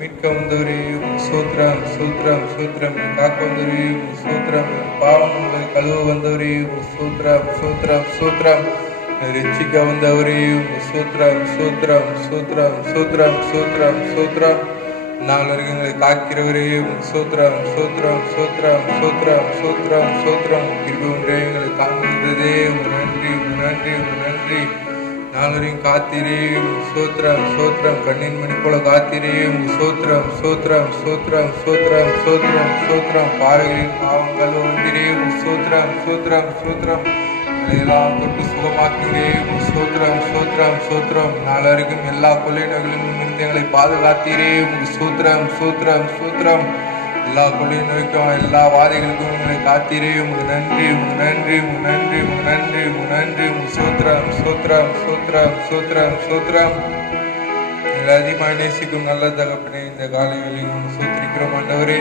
மீட்க வந்தவரே சூத்திரம் சூத்திரம் சூத்திரம் காக்க வந்தவரே சூத்திரம் பாவங்களை கழுவ வந்தவரே சூத்திரம் சூத்திரம் சூத்திரம் ரட்சிக்க வந்தவரே சூத்திரம் சூத்திரம் சூத்திரம் சூத்திரம் சூத்திரம் சூத்திரம் நாளர்களை காக்கிறவரே சூத்திரம் சூத்திரம் சூத்திரம் சூத்திரம் சூத்திரம் சூத்திரம் கிருபைகளை தாங்குகிறதே நன்றி நன்றி நன்றி நாளரையும் காத்திரே சூத்திரம் சூத்திரம் கண்ணின் மணி போல காத்திரே சூத்திரம் சூத்திரம் சூத்திரம் சூத்திரம் சூத்திரம் சூத்திரம் பாறைகளின் பாவங்கள் வந்திரே சூத்திரம் சூத்திரம் சூத்திரம் எல்லாம் தொட்டு சுகமாக்கிறே சூத்திரம் சூத்திரம் சூத்திரம் நாளருக்கும் எல்லா கொள்ளை நோய்களிலும் இருந்து எங்களை பாதுகாத்தீரே சூத்திரம் சூத்திரம் சூத்திரம் எல்லா கொள்ளை நோய்க்கும் எல்லா வாதைகளுக்கும் உங்களை காத்தீரே உங்களுக்கு நன்றி நன்றி நன்றி நன்றி நன்றி சூத்திரம் சூத்திரம் சூத்திரம் சூத்திரம் சூத்திரம் அதிகமாக நேசிக்கும் நல்ல தகப்பனே இந்த காலை வேலையும் சூத்திரிக்கிறோம் ஆண்டவரே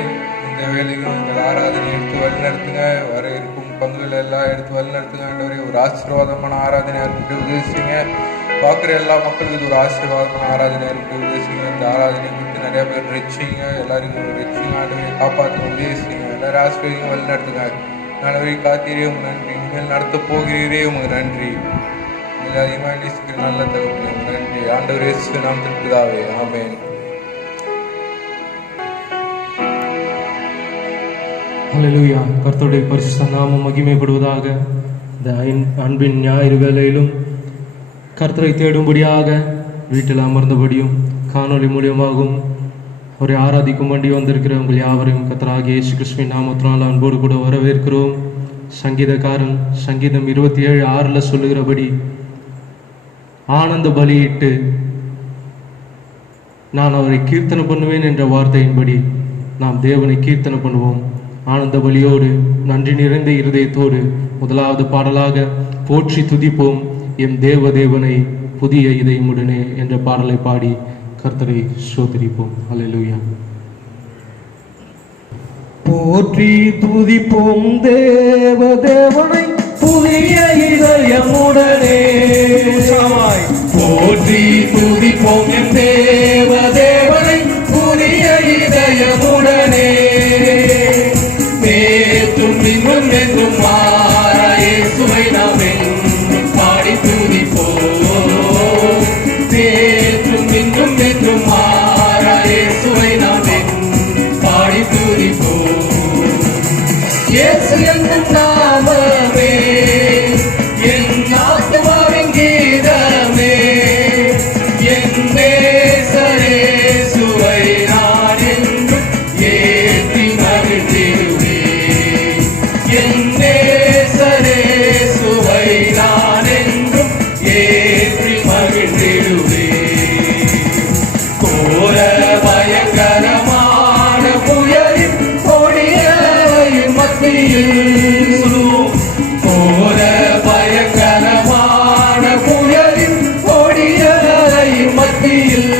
இந்த வேலைகளும் எங்கள் ஆராதனை எடுத்து வழிநடத்துங்க வர இருக்கும் பங்குகள் எல்லாம் எடுத்து வழிநடத்துங்க ஆண்டவரே ஒரு ஆசீர்வாதமான ஆராதனையாக இருக்கு உதவி செய்யுங்க பார்க்குற எல்லா மக்களுக்கும் இது ஒரு ஆசீர்வாதமான ஆராதனையாக இருக்கு உதவி செய்யுங்க இந்த ஆராதனை குறித்து நிறைய பேர் ரசிங்க எல்லாருக்கும் ரசிங்க ஆண்டவரை காப்பாற்ற உதவி செய்யுங்க எல்லாரும் ஆசீர்வாதம் வழிநடத்துங்க ஆண்டவரை காத்தீரே உங்களுக்கு நன்றி இனிமேல் நடத்த போகிறீரே உங்களுக்கு நன்றி அதிகமாக நேசிக்கிற நல்ல தகவல் நன்றி ஆண்டவர் இயேசு நாமத்தில் பிதாவே ஆமென். ஹல்லேலூயா. கர்த்தருடைய பரிசுத்த நாமம் மகிமைப்படுவதாக. இந்த அன்பின் ஞாயிறு வேளையிலும் கர்த்தரை தேடும்படியாக வீட்டில் அமர்ந்தபடியும் காணொலி மூலியமாகவும் அவரை ஆராதிக்கும் வேண்டி வந்திருக்கிற உங்கள் யாவரையும் கர்த்தராகிய இயேசு கிறிஸ்துவின் நாமத்தினால் அன்போடு கூட வரவேற்கிறோம். சங்கீதக்காரன் சங்கீதம் 27:6 சொல்லுகிறபடி ஆனந்த பலியிட்டு நான் அவரை கீர்த்தனை பண்ணுவேன் என்ற வார்த்தையின்படி நாம் தேவனை கீர்த்தனை பண்ணுவோம். ஆனந்த பலியோடு நன்றி நிறைந்த இருதயத்தோடு முதலாவது பாடலாக போற்றி துதிப்போம் எம் தேவனை புதிய இதயமுடனே என்ற பாடலை பாடி கர்த்தரை ஸ்தோத்திரிப்போம். அல்லேலூயா. போற்றி துதிப்போம் தேவனை புதிய இதயமுடனே போற்றி துதிப்போம் எம் தேவனை புதிய இதயமுடனே நேற்றும் இன்றும் என்றும் மாற இயேசுவை நாம் என்றும் பாடி துதிப்போம். நேற்றும் இன்றும் என்றும் மாற இயேசுவை நாம் என்றும் பாடி துதிப்போம். இயேசு என்னும் நாமமே என் ஆத்துமாவின் கீதமே என் நேசரேசுவை நான் என்றும் ஏற்றி மகிழ்ந்திடுவேன். என் நேசரேசுவை நான் என்றும் ஏற்றி மகிழ்ந்திடுவேன். கோர பயங்கரமான புயலின் கொடியலையின் மத்தியில் கோர பயங்கரமான புயலின் கொடியலையின் மத்தியில்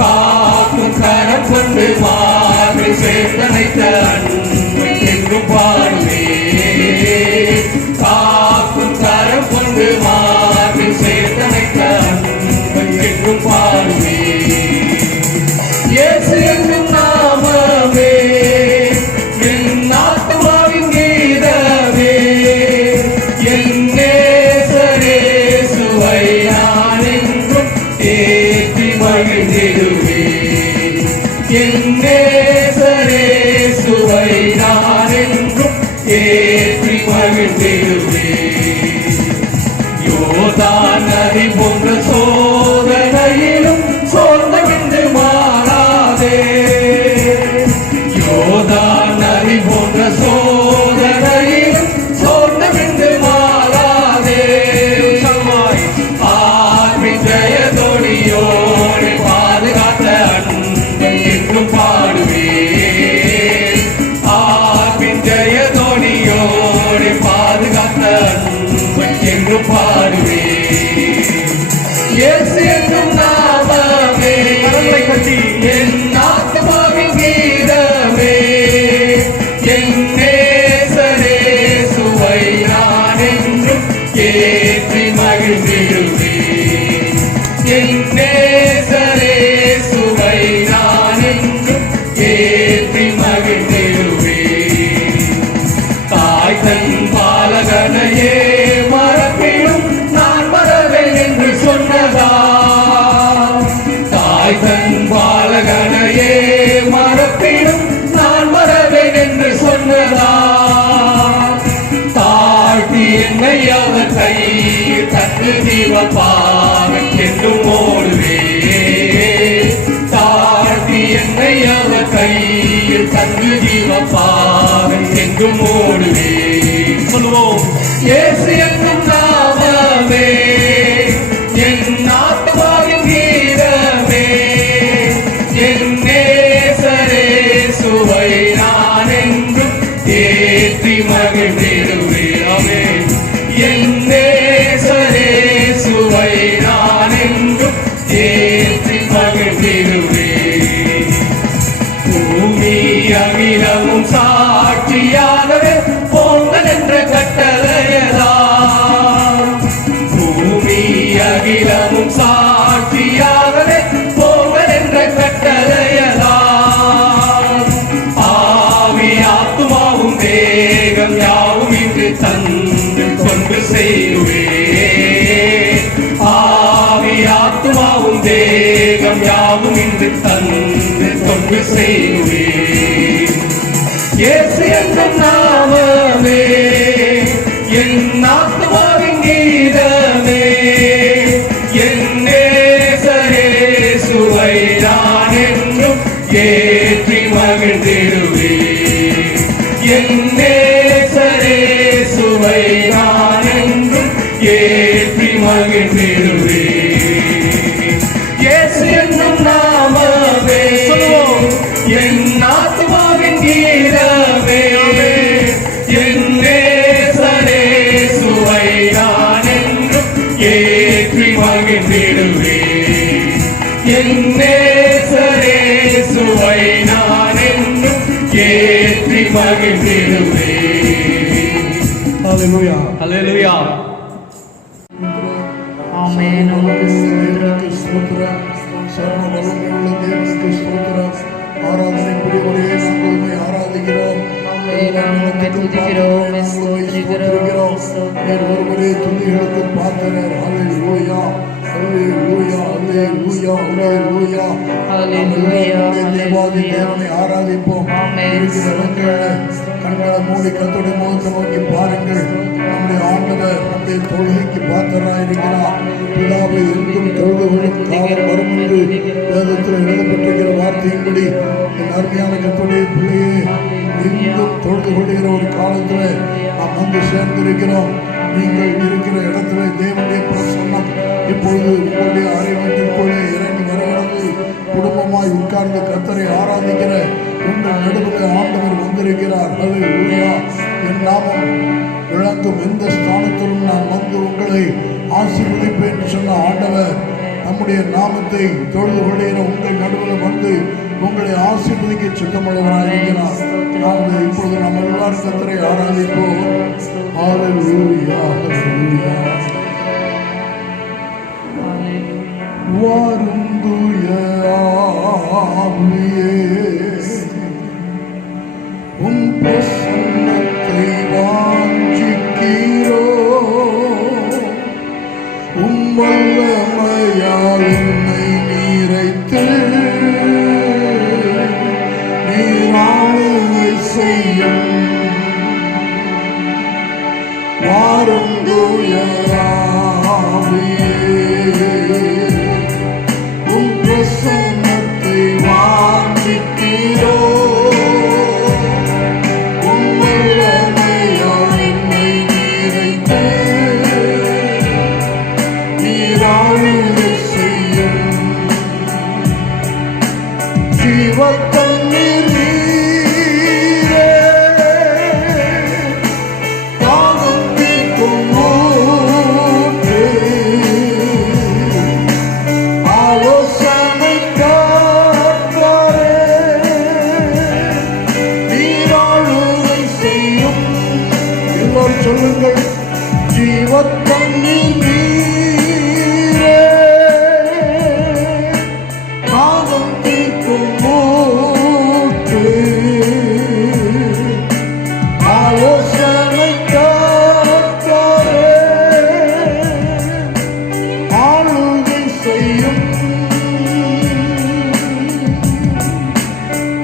காக்கும் கரம் கொண்டு மார்பில் சேர்த்தனைத்த அன்பை என்றும் பாடுவேன். காக்கும் கரம் கொண்டு மார்பில் சேர்த்தனைத்த அன்பை என்றும் பாடுவேன். இயேசு என்னும் நாமமே என் ஆத்துமாவின் கீதமே என் நேசரேசுவை நான் என்றும் ஏற்றி மகிழ்ந்திடுவேன். என் நேசரேசுவை நான் என்றும் ஏற்றி மகிழ்ந்திடுவேன். யோர்தான் நதி போன்ற சோதனையிலும் சோர்ந்து விண்டு மாறாதே என்னையே மறப்பினும் நான் மறவேன் என்று சொன்னதா தாழ்த்தி என்னை அவர் கையில் தந்து ஜீவப்பார் என்றும் ஓடுவே தாழ்த்தி என்னை அவர் கையில் தந்து ஜீவப்பார் என்றும் ஓடுவே சொல்லுவோம் இயேசு என்னும் நாமமே என் ஆத்மாவின் கீதமே என் நேசரேசுவை நான் என்றும் ஏற்றி மகிழ்ந்திடுவேன் என் நேசரேசுவை நான் என்றும் ஏற்றி மகிழ்ந்திடுவேன் பூமி அகிலமும் சாட்சியாகவே போங்கள் என்ற கட்டளையதா பூமி அகிலமும் சாட்சியாகவே போங்கள் என்ற கட்டளையதா ஆவி ஆத்துமாவும் தேகம் யாவும் இன்று தந்து கொண்டு செய்வே ஆவி ஆத்துமாவும் தேகம் யாவும் இன்று தந்து கொண்டு செய்வே இயேசு என்னும் நாமமே என் ஆத்மாவின் கீதமே என் நேசரேசுவை நான் என்றும் ஏற்றி மகிழ்ந்திடுவேன் என் நேசரேசுவை நான் என்றும் ஏற்றி மகிழ்ந்திடுவேன் இயேசு என்னும் நாமமே சொல்லுவோம் என் ஆத்மாவின் கீதமே என் நேசரேசுவை நான் என்றும் ஏற்றி மகிழ்ந்திடுவேன் என் நேசரேசுவை நான் என்றும் ஏற்றி மகிழ்ந்திடுவேன் ஹalleluya ஹல்லேலூயா ஆமென். உமக்கு தேவனுக்கு ஸ்தோத்திரம் சர்வ வல்லமையுள்ள தேவனுக்கு ஸ்தோத்திரம் ஆராதனைக்குரிய ஒரே நாங்கள் உம்மை ஆராதிக்கிறோம் ஆமென். உம்மை துதிக்கிறோம், உம்மை ஸ்தோத்திரிக்கிறோம். நீர் ஒருவரே துதிகளுக்கு பாத்திரர் ஹalleluya ஹalleluya ஹalleluya ஹalleluya ஹalleluya தேவாதி தேவனை ஆராதிப்போம் ஆமென். இருக்கிற இடங்களிலே கண்களை மூடி கர்த்தருடைய முகத்தை நோக்கி பாருங்கள் நம்முடைய ஆண்டவர் நம்முடைய தொழுகைக்கு பாத்திரராயிருக்கிறார் பிதாவை எங்கும் தொழுது கொள்ளும் காலம் வரும் என்று வேதத்தில் எழுதப்பட்டிருக்கிற வார்த்தையின்படி என் அருமையான கர்த்தருடைய பிள்ளையே எங்கும் தொழுது கொள்ளுகிற ஒரு காலத்தில் நாம் வந்து சேர்ந்திருக்கிறோம் நீங்கள் இருக்கிற இடத்துல தேவனுடைய பிரசன்னம் இப்பொழுது உங்களுடைய அறிவீட்டிற்குள்ளே இறங்கி வருகிறது குடும்பமாய் உட்கார்ந்து கர்த்தரை ஆராதிக்கிற உங்கள் நடுவில் ஆண்டவர் வந்திருக்கிறார் ஹல்லேலூயா என் நாமம் விளங்கும் எந்த ஸ்தானத்திலும் நான் வந்து உங்களை ஆசீர்வதிப்பேன் என்று சொன்ன ஆண்டவர் நம்முடைய நாமத்தை தொழுது கொள்கிற உங்கள் நடுவில் வந்து உங்களை ஆசீர்வதிக்க சுத்தமுள்ளவராயிருக்கிறார் நாம் இப்பொழுது நம்ம எல்லாரும் கர்த்தரை ஆராதிப்போம் ஹல்லேலூயா ஹல்லேலூயா வாரும் தூய ஆவியே உம் பிரசன்னத்தை வாஞ்சிக்கிறோ உம் வல்லமையால் என்னை நீரைத்து நீராளுகை செய்யும் வாரும் தூய ஆவியே உம் பிரசன்னத்தை வாஞ்சிக்கிறோ உம் வல்லமையால் என்னை நீரைத்து நீராளுகை செய்யும் ஜீவத்தண்ணீர் நீரே தாகம் தீர்க்கும் ஊற்றே ஆலோசனை காற்றே நீராளுகை செய்யும் எல்லோரும் சொல்லுங்கள் ஜீவத்தண்ணீர் நீரே தாகம் தீர்க்கும் ஊற்றே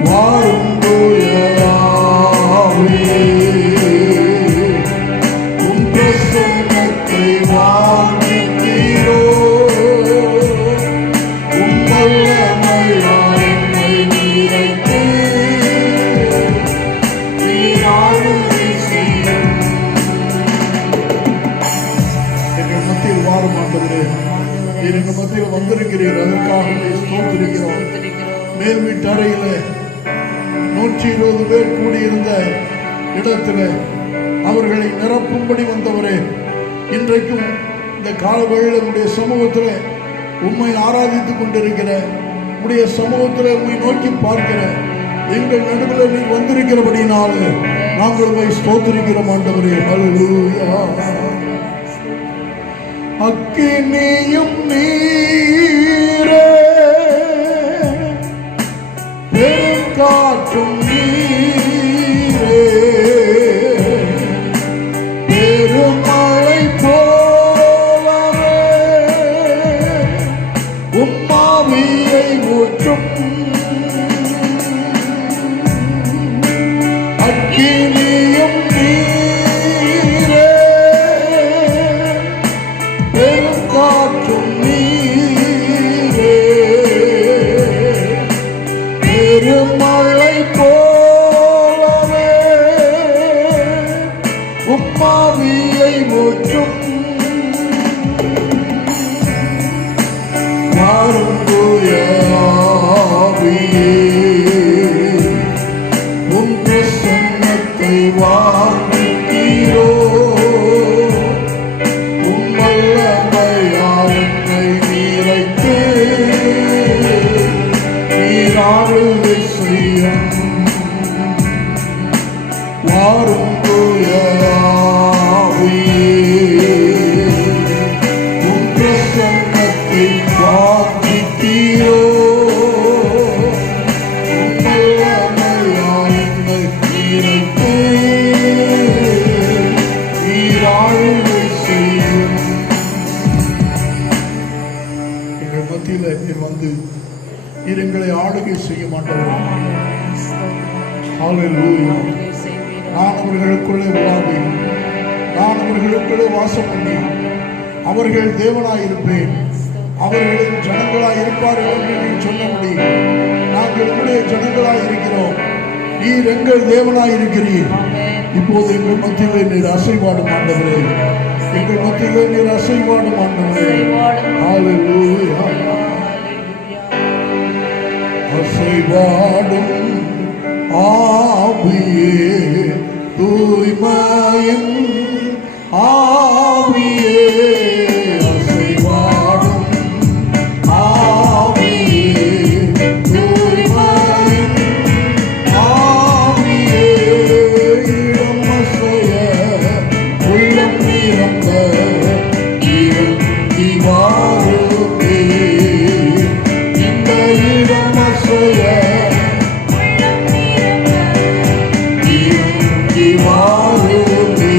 வாரும் தூய ஆவியே, உம் பிரசன்னத்தை வாஞ்சிக்கிறோம். உம் வல்லமையால் என்னை நிறைத்து நீர் ஆளுகை செய்யும். எங்கள் மத்தியில் வாரும் ஆண்டவரே, நீர் எங்கள் மத்தியில் வந்திருக்கிறீர், அதற்காக ஸ்தோத்திரிக்கிறோம். மேல் வீட்டு அறையிலே 120 பேர் கூடியிருந்த இடத்துல அவர்களை நிரப்பும்படி வந்தவரே, இன்றைக்கும் இந்த காலவழியில் உடைய சமூகத்தில் உம்மை ஆராதித்துக் கொண்டிருக்கிற, உடைய சமூகத்தில் உம்மை நோக்கி பார்க்கிற எங்கள் நடுவில் நீர் வந்திருக்கிறபடினாலே நாங்கள் உம்மை ஸ்தோத்திரிக்கிறோம் ஆண்டவரே. ஹல்லேலூயா. அக்கினியும் நீரே, பெருங்காற்றும் நீரே, பெருமழை போலவே உம்மாவியை ஊற்றும். அக்கினியும் நீரே, பெருங்காற்றும் நீரே, பெருமழை போலவே உம்மாவியை ஊற்றும். வாரும் தூய ஆவியே, உம் பிரசன்னத்தை வாஞ்சிக்கிறோம். உம் வல்லமையால் என்னை நிறைத்து நீர் ஆளுகை செய்யும். வாரும் தூய ஆவியே, உம் பிரசன்னத்தை வாஞ்சிக்கிறோம். உம் வல்லமையால் என்னை நிறைத்து நீர் ஆளுகை செய்யும். எங்கள் மத்தியில் நீர் வந்து நீர் எங்களை ஆளுகை செய்ய மாட்டோம். ஹல்லேலூயா. நான் அவர்களுக்குள்ளே உலாவி, நான் அவர்களுக்குள்ளே வாசம் பண்ணி அவர்கள் தேவனாயிருப்பேன், அவர்களின் ஜனங்களாய் இருப்பார்கள் என்று நீ சொன்னபடி நாங்கள் உங்களுடைய ஜனங்களாய் இருக்கிறோம். நீர் எங்கள் தேவனாய் இருக்கிறீர். இப்போது எங்கள் மத்தியிலே நீர் அசைவாடும் ஆண்டவரே, எங்கள் மத்தியிலே நீர் அசைவாடும் ஆண்டவரே. ஹல்லேலூயா. அசைவாடும் ஆவியே, தூய்மையின் ஆவியே, அசைவாடும் ஆவியே, தூய்மையின் ஆவியே, இடம் அசைய உள்ளம் நிரம்ப இறங்கி வாருமே. இந்த இடம் அசைய வாருமே.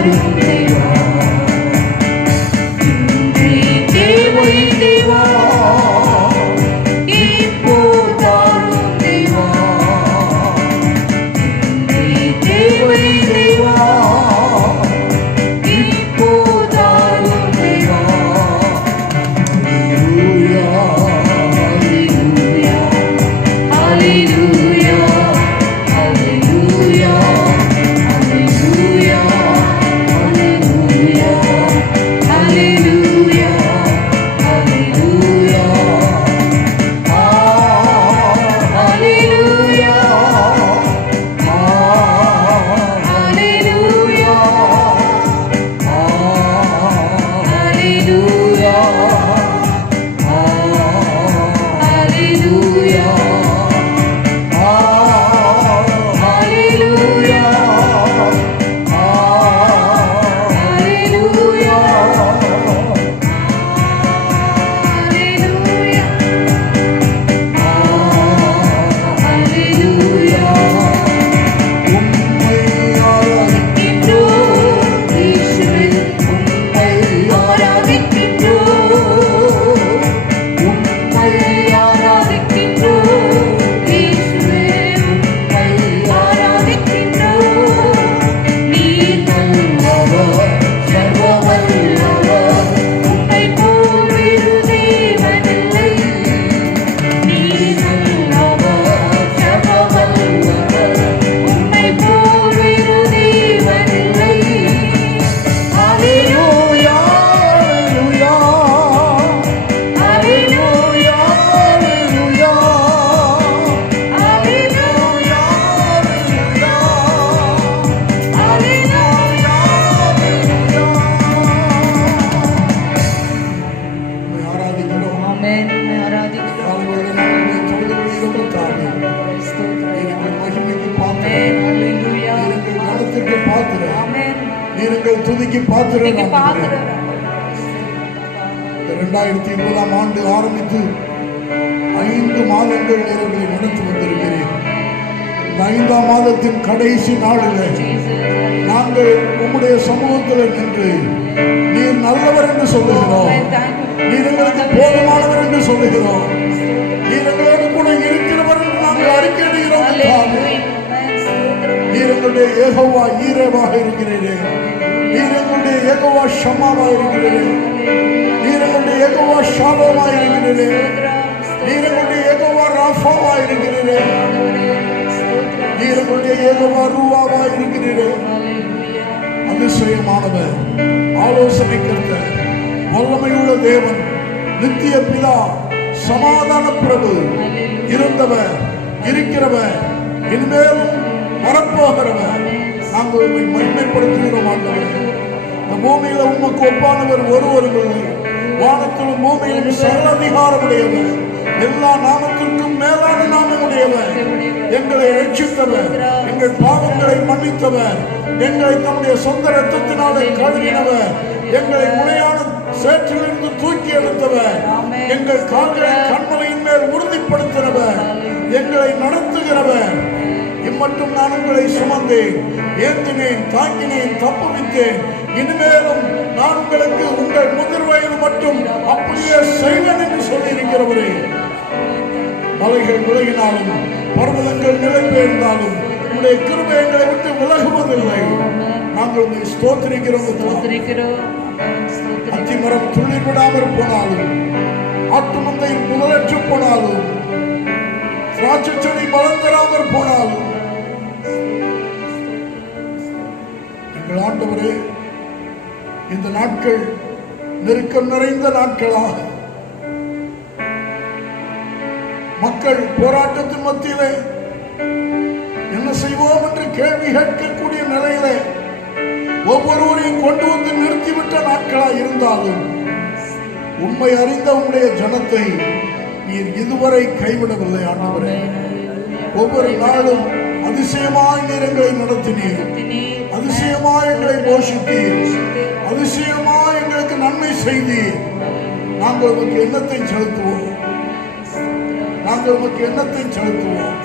தாரும் தேவா இன்றே தேவை தேவா இப்போ தாரும் தேவா இன்றே தேவை தேவா இப்போ தாரும் தேவா ஹalleluya ஹalleluya ஹalleluya ஹalleluya ஹalleluya ஹalleluya ஹalleluya நீங்கள் துதிக்கு பாத்திரம். 2020 ஆண்டு ஆரம்பித்து 5 மாதங்கள் நேரங்களை நடத்தி வந்திருக்கிறேன். இந்த 5ஆம் மாதத்தின் கடைசி நாளில் நாங்கள் உம்முடைய சமூகத்தில் நின்று நீர் நல்லவர் என்று சொல்லுகிறோம், நீர் எங்களுக்கு போதுமானவர் என்று சொல்லுகிறோம், நீர் எங்களோடு கூட இருக்கிறவர் என்று நாங்கள் அறிக்கையிடுகிறோம். நீர் எங்களுடைய யெகோவா ஈரேவாக இருக்கிறீரே, நீர் எங்களுடைய யெகோவா ஷம்மாவாக இருக்கிறீரே, நீர் எங்களுடைய யெகோவா ஷாலோமாக இருக்கிறீரே, நீர் எங்களுடைய யெகோவா ராஃபாவாக இருக்கிறீரே, நீர் எங்களுடைய யெகோவா ரூவாவாக இருக்கிறீரே. அதிசயமானவர், ஆலோசனை கர்த்தர், வல்லமையுள்ள தேவன், நித்திய பிதா, சமாதான பிரபு, இருந்தவர், இருக்கிறவர், இனிமேலும் வரப்போகிறவர். நாங்கள் உண்மை மகிமைப்படுத்துகிறோம். ஆண்டவரே, இந்த பூமியில உமக்கு ஒப்பானவர் ஒருவரும் இல்லை. வானத்திலும் பூமியிலும் சகல அதிகாரமுடையவர், எல்லா நாமத்திற்கும் மேலான நாமமுடையவர், எங்களை ரட்சித்தவர், எங்கள் பாவங்களை மன்னித்தவர், எங்களை தம்முடைய சொந்த ரத்தத்தினாலே கழுவினவர், எங்களை முறையான சேற்றிலிருந்து தூக்கி எடுத்தவர், எங்கள் கால்களை கண்மலையின் மேல் உறுதிப்படுத்தினவர், எங்களை நடத்துகிறவர். இம்மட்டும் நான் உங்களை சுமந்தேன், ஏந்தினேன், தாங்கினேன், தப்புவித்தேன். இனிமேலும் நான் உங்களுக்கு உங்கள் முதிர் வயது மட்டும் அப்படியே செய்வேன் என்று சொல்லி இருக்கிறவரே. மலைகள் விலகினாலும் பர்வதங்கள் நிலை பெயர்ந்தாலும் உங்களுடைய கிருபை எங்களை விட்டு விலகுவதில்லை. நாங்கள் உங்களை ஸ்தோத்திரிக்கிறோம். அத்திமரம் துளிர் விடாமற் போனாலும், ஆட்டு மந்தை முதலற்று போனாலும், திராட்சை செடி பலன் தராமற் போனாலும், எங்கள் ஆண்டவரே, இந்த நாட்கள் நெருக்கம் நிறைந்த நாட்களாக மக்கள் போராட்டத்தின் மத்தியிலே என்ன செய்வோம் என்று கேள்வி கேட்கக்கூடிய நிலையிலே ஒவ்வொருவரையும் கொண்டு வந்து நிறுத்திவிட்ட நாட்களாக இருந்தாலும் உண்மை அறிந்த உங்களுடைய ஜனத்தை நீர் இதுவரை கைவிடவில்லை. ஆண்டவரே, ஒவ்வொரு நாளும் அதிசயமாய் நீர் எங்களை நடத்தினீர், அதிசயமாய் எங்களை போஷித்தீர், அதிசயமாய் எங்களுக்கு நன்மை செய்தீர். நாங்கள் உமக்கு எண்ணத்தை செலுத்துவோம், நாங்கள் உமக்கு எண்ணத்தை செலுத்துவோம்.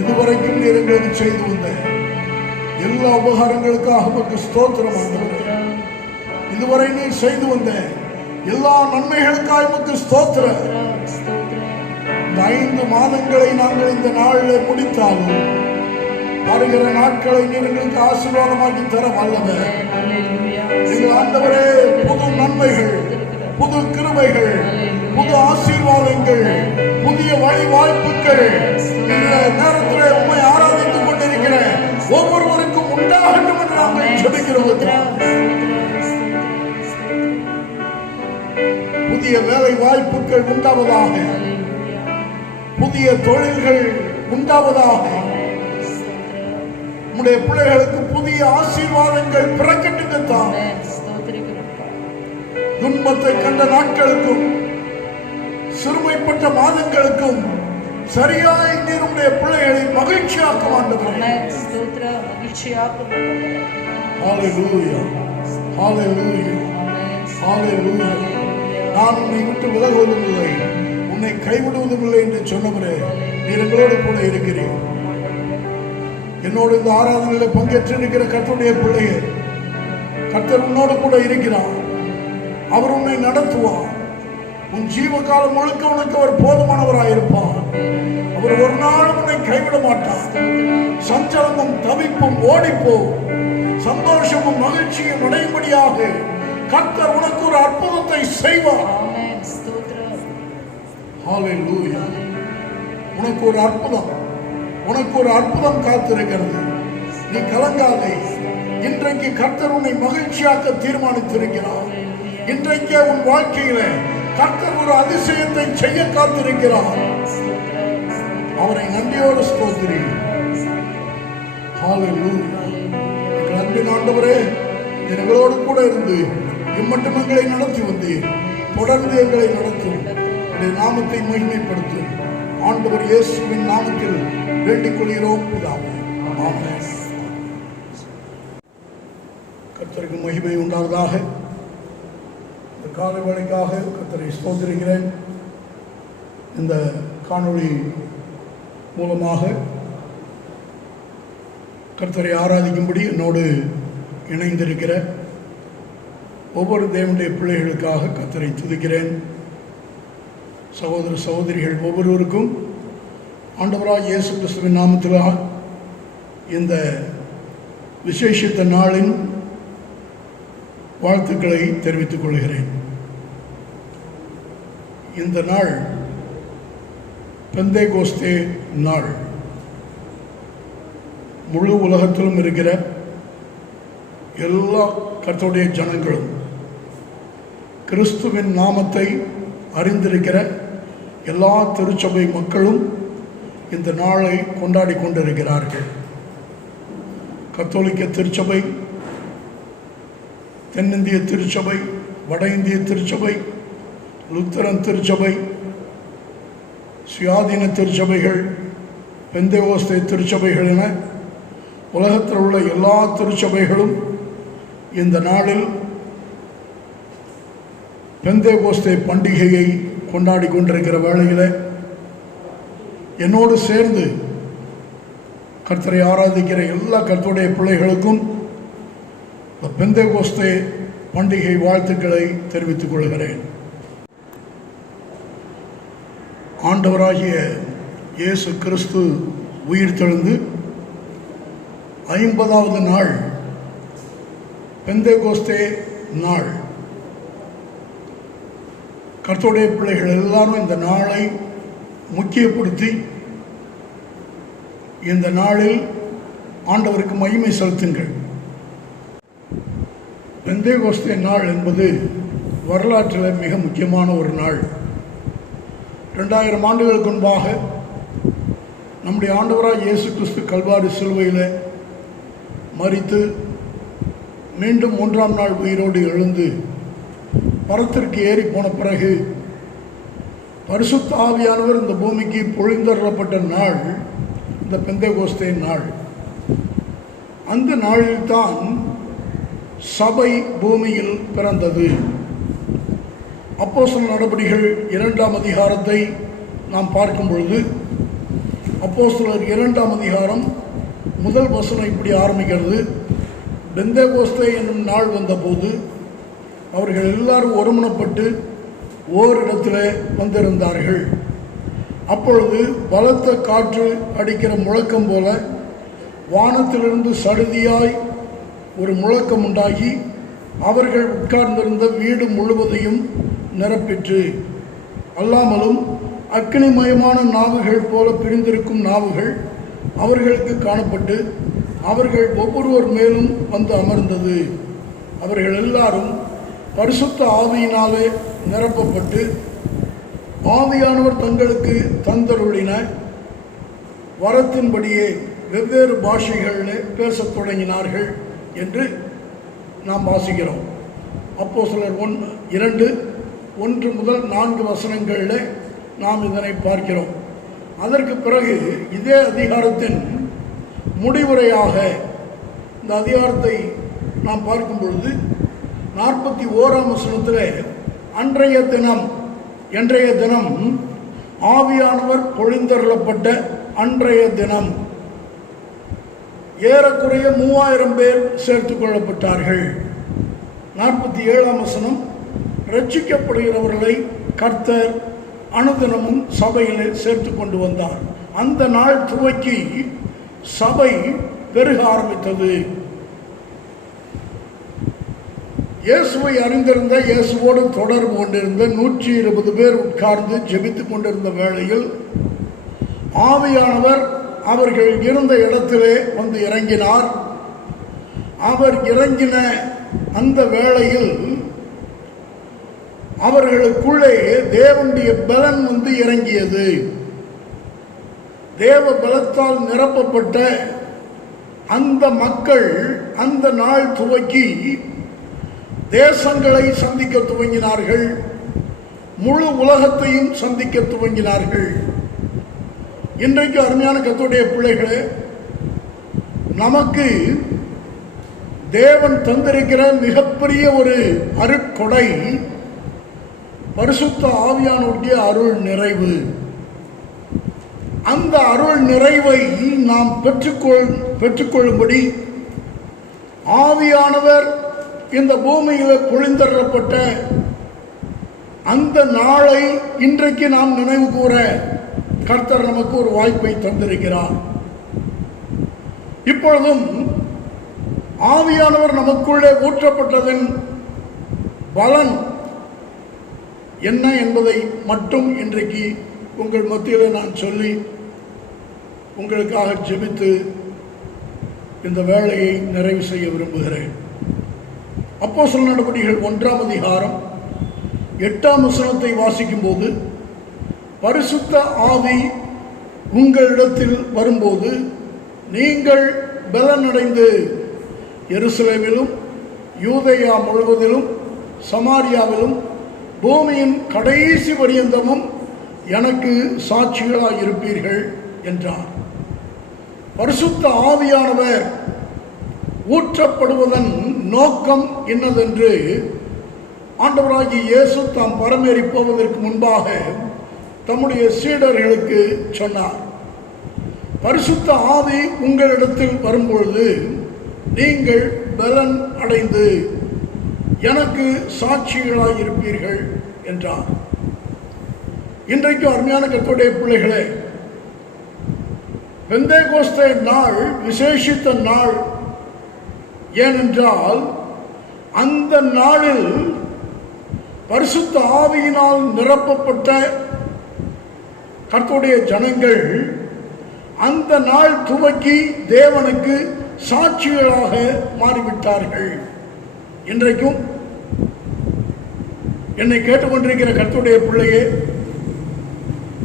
இதுவரைக்கும் நீர் எங்களுக்கு செய்து வந்த எல்லா உபகாரங்களுக்காக உமக்கு ஸ்தோத்திரம் ஆண்டவரே. இதுவரை நீ செய்து வந்த எல்லா நன்மைகளுக்காக உமக்கு ஸ்தோத்திரம். இந்த 5 மாதங்களை நாங்கள் இந்த நாளில் முடித்தாலும் வருகிற நாட்களை நீர் எங்களுக்கு ஆசீர்வாதமாக்கி தர வல்லவர். எங்கள் ஆண்டவரே, புது நன்மைகள், புது கிருபைகள், புது ஆசீர்வாதங்கள், புதிய வழி வாய்ப்புகள் இந்த நேரத்தில் உண்மை ஆராதித்துக் கொண்டிருக்கிற ஒவ்வொருவருக்கும் உண்டாகட்டும் என்று நாங்கள் ஜெபிக்கிறோம். புதிய வேலை வாய்ப்புகள் உண்டாவதாக, புதிய தொழில்கள் உண்டாவதாக, உம்முடைய பிள்ளைகளுக்கு புதிய ஆசீர்வாதங்கள் பிறக்கட்டுத்தான். துன்பத்தை கண்ட நாட்களுக்கும் சிறுமைப்பட்ட மாதங்களுக்கும் சரியாய் நீர் உம்முடைய பிள்ளைகளை மகிழ்ச்சியாக்க ஆண்டவரே. ஹalleluya, ஹalleluya, ஹalleluya. நான் உன்னை விட்டு விலகுவதும் இல்லை, உன்னை கைவிடுவதும் இல்லை என்று சொன்னவரே, நீர் எங்களோடு கூட இருக்கிறீர். என்னோடு இந்த ஆராதனையில் பங்கேற்றிருக்கிற கர்த்தருடைய பிள்ளையே, கர்த்தர் உன்னோடு கூட இருக்கிறார். அவர் உன்னை நடத்துவார். உன் ஜீவ காலம் முழுக்க உனக்கு அவர் போதுமானவராயிருப்பார். அவர் ஒரு நாளும் உன்னை கைவிட மாட்டார். சஞ்சலமும் தவிப்பும் ஓடிப்போ, சந்தோஷமும் மகிழ்ச்சியும் அடையும்படியாக கர்த்தர் உனக்கு ஒரு அற்புதத்தை செய்வார். ஹalleluya. உனக்கு ஒரு அற்புதம், உனக்கு ஒரு அற்புதம் காத்திருக்கிறது. நீ கலங்காதே. இன்றைக்கு கர்த்தர் உன்னை மகிழ்ச்சியாக்க தீர்மானித்திருக்கிறார். இன்றைக்கே உன் வாழ்க்கையில கர்த்தர் ஒரு அதிசயத்தை செய்ய காத்திருக்கிறார். அவரை நன்றியோடு ஸ்தோத்திரி. ஹalleluya. எங்கள் அன்பின் ஆண்டவரே, எங்களோடு கூட இருந்து இம்மட்டும் எங்களை நடத்தி வந்தீர். தொடர்ந்து எங்களை நடத்தும். உடைய நாமத்தை மகிமைப்படுத்தும். ஆண்டவர் இயேசுவின் நாமத்தில் வேண்டிக் கொள்கிறோம் பிதாவே. ஆமென். கர்த்தருக்கு மகிமை உண்டாவதாக. இந்த காலை வேளைக்காக கர்த்தரை ஸ்தோத்திரிக்கிறேன். இந்த காணொளி மூலமாக கர்த்தரை ஆராதிக்கும்படி என்னோடு இணைந்திருக்கிற ஒவ்வொரு தேவனுடைய பிள்ளைகளுக்காக கர்த்தரை துதிக்கிறேன். சகோதர சகோதரிகள் ஒவ்வொருவருக்கும் ஆண்டவராக இயேசு கிறிஸ்துவின் நாமத்திலாக இந்த விசேஷித்த நாளின் வாழ்த்துக்களை தெரிவித்துக் கொள்கிறேன். இந்த நாள் பெந்தேகோஸ்தே நாள். முழு உலகத்திலும் இருக்கிற எல்லா கர்த்தருடைய ஜனங்களும் கிறிஸ்துவின் நாமத்தை அறிந்திருக்கிற எல்லா திருச்சபை மக்களும் இந்த நாளை கொண்டாடி கொண்டிருக்கிறார்கள். கத்தோலிக்க திருச்சபை, தென்னிந்திய திருச்சபை, வட இந்திய திருச்சபை, லுத்தரன் திருச்சபை, சுயாதீன திருச்சபைகள், பெந்தேகோஸ்தே திருச்சபைகள் என உலகத்தில் உள்ள எல்லா திருச்சபைகளும் இந்த நாளில் பெந்தேகோஸ்தே பண்டிகையை கொண்டாடி கொண்டிருக்கிற வேளையில் என்னோடு சேர்ந்து கர்த்தரை ஆராதிக்கிற எல்லா கர்த்தருடைய பிள்ளைகளுக்கும் பெந்தேகோஸ்தே பண்டிகை வாழ்த்துக்களை தெரிவித்துக் கொள்கிறேன். ஆண்டவராகிய இயேசு கிறிஸ்து உயிர்த்தெழுந்து 50வது நாள் பெந்தேகோஸ்தே நாள். கர்த்தருடைய பிள்ளைகள் எல்லாரும் இந்த நாளை முக்கியப்படுத்தி இந்த நாளில் ஆண்டவருக்கு மகிமை செலுத்துங்கள். பெந்தேகோஸ்தே நாள் என்பது வரலாற்றில் மிக முக்கியமான ஒரு நாள். 2000 ஆண்டுகளுக்கு முன்பாக நம்முடைய ஆண்டவராக இயேசு கிறிஸ்து கல்வாரி சிலுவையில் மரித்து மீண்டும் 3ஆம் நாள் உயிரோடு எழுந்து பரத்திற்கு ஏறி போன பிறகு பரிசுத்த ஆவியானவர் இந்த பூமிக்கு பொழிந்தருளப்பட்ட நாள் இந்த பெந்தேகோஸ்தே நாள். அந்த நாளில்தான் சபை பூமியில் பிறந்தது. அப்போஸ்தலர் நடபடிகள் 2ஆம் அதிகாரத்தை நாம் பார்க்கும் பொழுது அப்போஸ்தலர் 2ஆம் அதிகாரம் முதல் வசனம் இப்படி ஆரம்பிக்கிறது. பெந்தேகோஸ்தே என்னும் நாள் வந்தபோது அவர்கள் எல்லாரும் ஒருமனப்பட்டு ஓரிடத்தில் வந்திருந்தார்கள். அப்பொழுது பலத்த காற்று அடிக்கிற முழக்கம் போல வானத்திலிருந்து சடுதியாய் ஒரு முழக்கம் உண்டாகி அவர்கள் உட்கார்ந்திருந்த வீடு முழுவதையும் நிரப்பிற்று. அல்லாமலும் அக்கினிமயமான நாவுகள் போல பிரிந்திருக்கும் நாவுகள் அவர்களுக்கு காணப்பட்டு அவர்கள் ஒவ்வொருவர் மேலும் வந்து அமர்ந்தது. அவர்கள் எல்லாரும் பரிசுத்த ஆவியினாலே நிரப்பப்பட்டு ஆவியானவர் தங்களுக்கு தந்தருளின வரத்தின்படியே வெவ்வேறு பாஷைகளில் பேசத் தொடங்கினார்கள் என்று நாம் வாசிக்கிறோம். அப்போஸ்தலர் 1 முதல் 4 வசனங்களில் நாம் இதனை பார்க்கிறோம். அதற்கு பிறகு இதே அதிகாரத்தின் முடிவுரையாக இந்த அதிகாரத்தை நாம் பார்க்கும் பொழுது 41ஆம் வசனத்தில் இன்றைய தினம் ஆவியானவர் பொழிந்தருளப்பட்ட அன்றைய தினம் ஏறக்குறைய 3000 பேர் சேர்த்துக் கொள்ளப்பட்டார்கள். 47ஆம் வசனம் ரட்சிக்கப்படுகிறவர்களை கர்த்தர் அனுதினமும் சபையில் சேர்த்து கொண்டு வந்தார். அந்த நாள் துவக்கி சபை பெருக ஆரம்பித்தது. இயேசுவை அறிந்திருந்த, இயேசுவோடு தொடர்பு கொண்டிருந்த 120 பேர் உட்கார்ந்து ஜெபித்துக் கொண்டிருந்த வேளையில் ஆவியானவர் அவர்கள் இருந்த இடத்திலே வந்து இறங்கினார். அவர் இறங்கின அந்த வேளையில் அவர்களுக்குள்ளே தேவனுடைய பலன் வந்து இறங்கியது. தேவ பலத்தால் நிரப்பப்பட்ட அந்த மக்கள் அந்த நாள் துவக்கி தேசங்களை சந்திக்க துவங்கினார்கள். முழு உலகத்தையும் சந்திக்க துவங்கினார்கள். இன்றைக்கு அருமையான கர்த்தருடைய பிள்ளைகளே, நமக்கு தேவன் தந்திருக்கிற மிகப்பெரிய ஒரு அருட்கொடை பரிசுத்த ஆவியானவருடைய அருள் நிறைவு. அந்த அருள் நிறைவை நாம் பெற்றுக்கொள்ளும்படி ஆவியானவர் இந்த பூமியில் பொழிந்தருளப்பட்ட அந்த நாளை இன்றைக்கு நாம் நினைவு கூற கர்த்தர் நமக்கு ஒரு வாய்ப்பை தந்திருக்கிறார். இப்பொழுதும் ஆவியானவர் நமக்குள்ளே ஊற்றப்பட்டதன் பலன் என்ன என்பதை மட்டும் இன்றைக்கு உங்கள் மத்தியில் நான் சொல்லி உங்களுக்காக ஜெபித்து இந்த வேலையை நிறைவு செய்ய விரும்புகிறேன். அப்போஸ்தலர் நடபடிகள் 1ஆம் அதிகாரம் 8ஆம் வசனத்தை வாசிக்கும் போது, பரிசுத்த ஆவி உங்களிடத்தில் வரும்போது நீங்கள் பலனடைந்து எருசலேமிலும் யூதேயா முழுவதிலும் சமாரியாவிலும் பூமியின் கடைசி பரியந்தமும் எனக்கு சாட்சிகளாயிருப்பீர்கள் என்றார். பரிசுத்த ஆவியானவர் ஊற்றப்படுவதன் நோக்கம் என்னதென்று ஆண்டவராகிய இயேசு தாம் பரமேறி போவதற்கு முன்பாக தம்முடைய சீடர்களுக்கு சொன்னார். பரிசுத்த ஆவி உங்களிடத்தில் வரும்பொழுது நீங்கள் பலன் அடைந்து எனக்கு சாட்சிகளாயிருப்பீர்கள் என்றார். இன்றைக்கு அருமையான கர்த்தருடைய பிள்ளைகளே, பெந்தேகோஸ்தே நாள் விசேஷித்த நாள். ஏனென்றால் அந்த நாளில் பரிசுத்த ஆவியினால் நிரப்பப்பட்ட கர்த்தருடைய ஜனங்கள் அந்த நாள் துவக்கி தேவனுக்கு சாட்சிகளாக மாறிவிட்டார்கள். இன்றைக்கும் என்னை கேட்டுக்கொண்டிருக்கிற கர்த்தருடைய பிள்ளையே,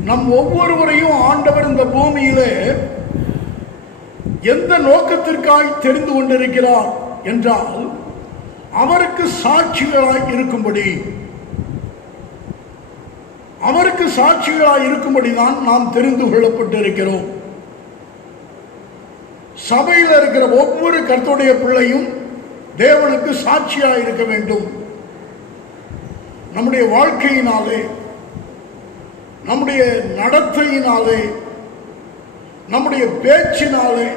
நம் ஒவ்வொருவரையும் ஆண்டவர் இந்த பூமியிலே எந்த நோக்கத்திற்காய் தெரிந்து கொண்டிருக்கிறார் என்றால் அவருக்கு சாட்சிகளாய் இருக்கும்படி, அவருக்கு சாட்சிகளாய் இருக்கும்படிதான் நாம் தெரிந்து கொள்ளப்பட்டிருக்கிறோம். சபையில் இருக்கிற ஒவ்வொரு கர்த்தருடைய பிள்ளையும் தேவனுக்கு சாட்சியாக இருக்க வேண்டும். நம்முடைய வாழ்க்கையினாலே, நம்முடைய நடத்தையினாலே, நம்முடைய பேச்சினாலே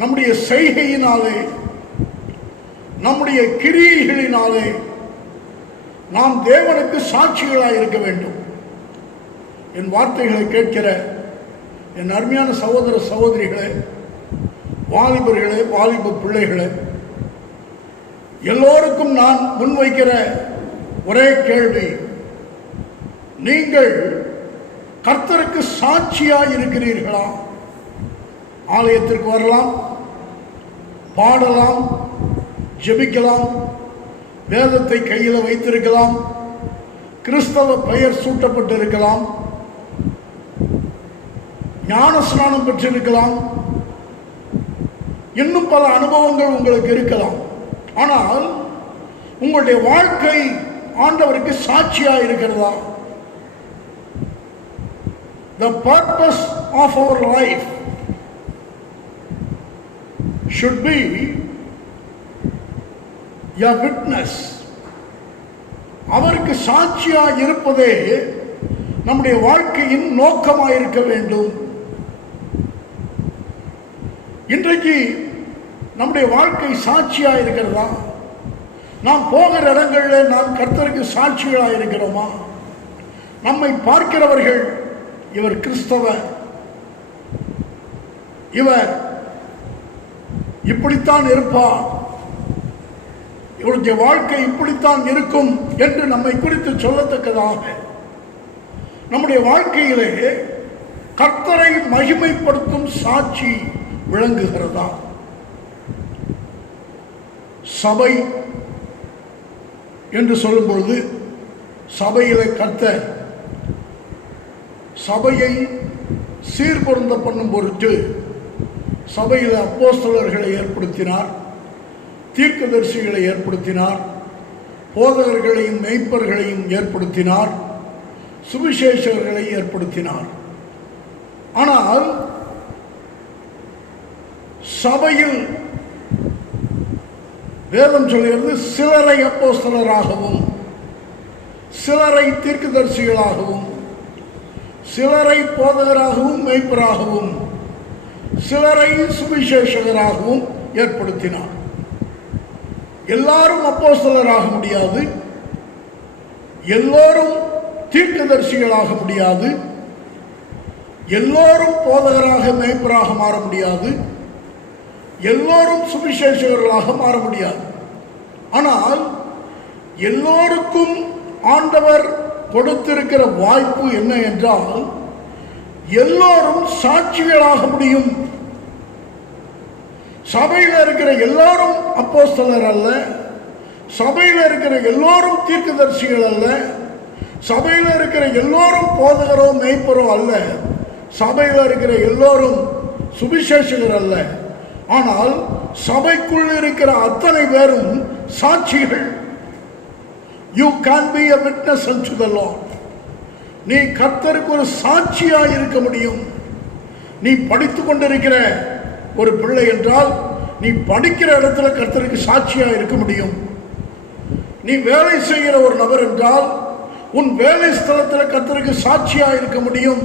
நம்முடைய செய்கையினாலே, நம்முடைய கிரியைகளினாலே நாம் தேவனுக்கு சாட்சிகளாய் இருக்க வேண்டும். என் வார்த்தைகளை கேட்கிற என் அருமையான சகோதர சகோதரிகளே, வாலிபர்களே, வாலிப பிள்ளைகளே, எல்லோருக்கும் நான் முன்வைக்கிற ஒரே கேள்வி, நீங்கள் கர்த்தருக்கு சாட்சியாய் இருக்கிறீர்களா? ஆலயத்திற்கு வரலாம், பாடலாம், ஜெபிக்கலாம், வேதத்தை கையில் வைத்திருக்கலாம், கிறிஸ்தவ பெயர் சூட்டப்பட்டிருக்கலாம், ஞான ஸ்நானம் பெற்றிருக்கலாம், இன்னும் பல அனுபவங்கள் உங்களுக்கு இருக்கலாம். ஆனால் உங்களுடைய வாழ்க்கை ஆண்டவருக்கு சாட்சியா இருக்கிறதா? The purpose of our life should be a witness. அவருக்கு சாட்சியா இருப்பதே நம்முடைய வாழ்க்கையின் நோக்கமாக இருக்க வேண்டும். இன்றைக்கு நம்முடைய வாழ்க்கை சாட்சியா இருக்கிறதா? நாம் போகிற இடங்களில் நாம் கர்த்தருக்கு சாட்சிகளாக இருக்கிறோமா? நம்மை பார்க்கிறவர்கள், இவர் கிறிஸ்தவர், இவர் இப்படித்தான் இருப்பார், இவருடைய வாழ்க்கை இப்படித்தான் இருக்கும் என்று நம்மை குறித்து சொல்லத்தக்கதாக நம்முடைய வாழ்க்கையிலே கர்த்தரை மகிமைப்படுத்தும் சாட்சி விளங்குகிறதா? சபை என்று சொல்லும் பொழுது சபையிலே கர்த்தர் சபையை சீர்பொருந்த பண்ணும் பொருட்டு சபையில் அப்போஸ்தலர்களை ஏற்படுத்தினார், தீர்க்கதரிசிகளை ஏற்படுத்தினார், போதகர்களையும் மெய்ப்பர்களையும் ஏற்படுத்தினார், சுவிசேஷகர்களை ஏற்படுத்தினார். ஆனால் சபையில் வேதம் சொல்கிறது, சிலரை அப்போஸ்தலராகவும், சிலரை தீர்க்கதரிசிகளாகவும், சிலரை போதகராகவும் மெய்ப்பராகவும், சிலரை சுவிசேஷகராகவும் ஏற்படுத்தினார். எல்லாரும் அப்போஸ்தலராக முடியாது, எல்லோரும் தீர்க்கதரிசிகளாக முடியாது, எல்லோரும் போதகராக மெய்ப்பராக மாற முடியாது, எல்லோரும் சுவிசேஷகர்களாக மாற முடியாது. ஆனால் எல்லோருக்கும் ஆண்டவர் கொடுத்திருக்கிற வாய்ப்பு என்ன என்றால், எல்லோரும் சாட்சிகளாக முடியும். சபையில் இருக்கிற எல்லாரும் அப்போஸ்தலர் அல்ல, சபையில் இருக்கிற எல்லோரும் தீர்க்கதரிசிகள் அல்ல, சபையில் இருக்கிற எல்லோரும் போதகரோ மெய்ப்பரோ அல்ல, சபையில் இருக்கிற எல்லோரும் சுவிசேஷகர் அல்ல. ஆனால் சபைக்குள் இருக்கிற அத்தனை பேரும் சாட்சிகள். You can be a witness unto the Lord. நீ கர்த்தருக்கு ஒரு சாட்சியா இருக்க முடியும். நீ படித்துக் கொண்டிருக்கிற ஒரு பிள்ளை என்றால் நீ படிக்கிற இடத்துல கர்த்தருக்கு சாட்சியா இருக்க முடியும். நீ வேலை செய்கிற ஒரு நபர் என்றால் உன் வேலை ஸ்தலத்தில் கர்த்தருக்கு சாட்சியா இருக்க முடியும்.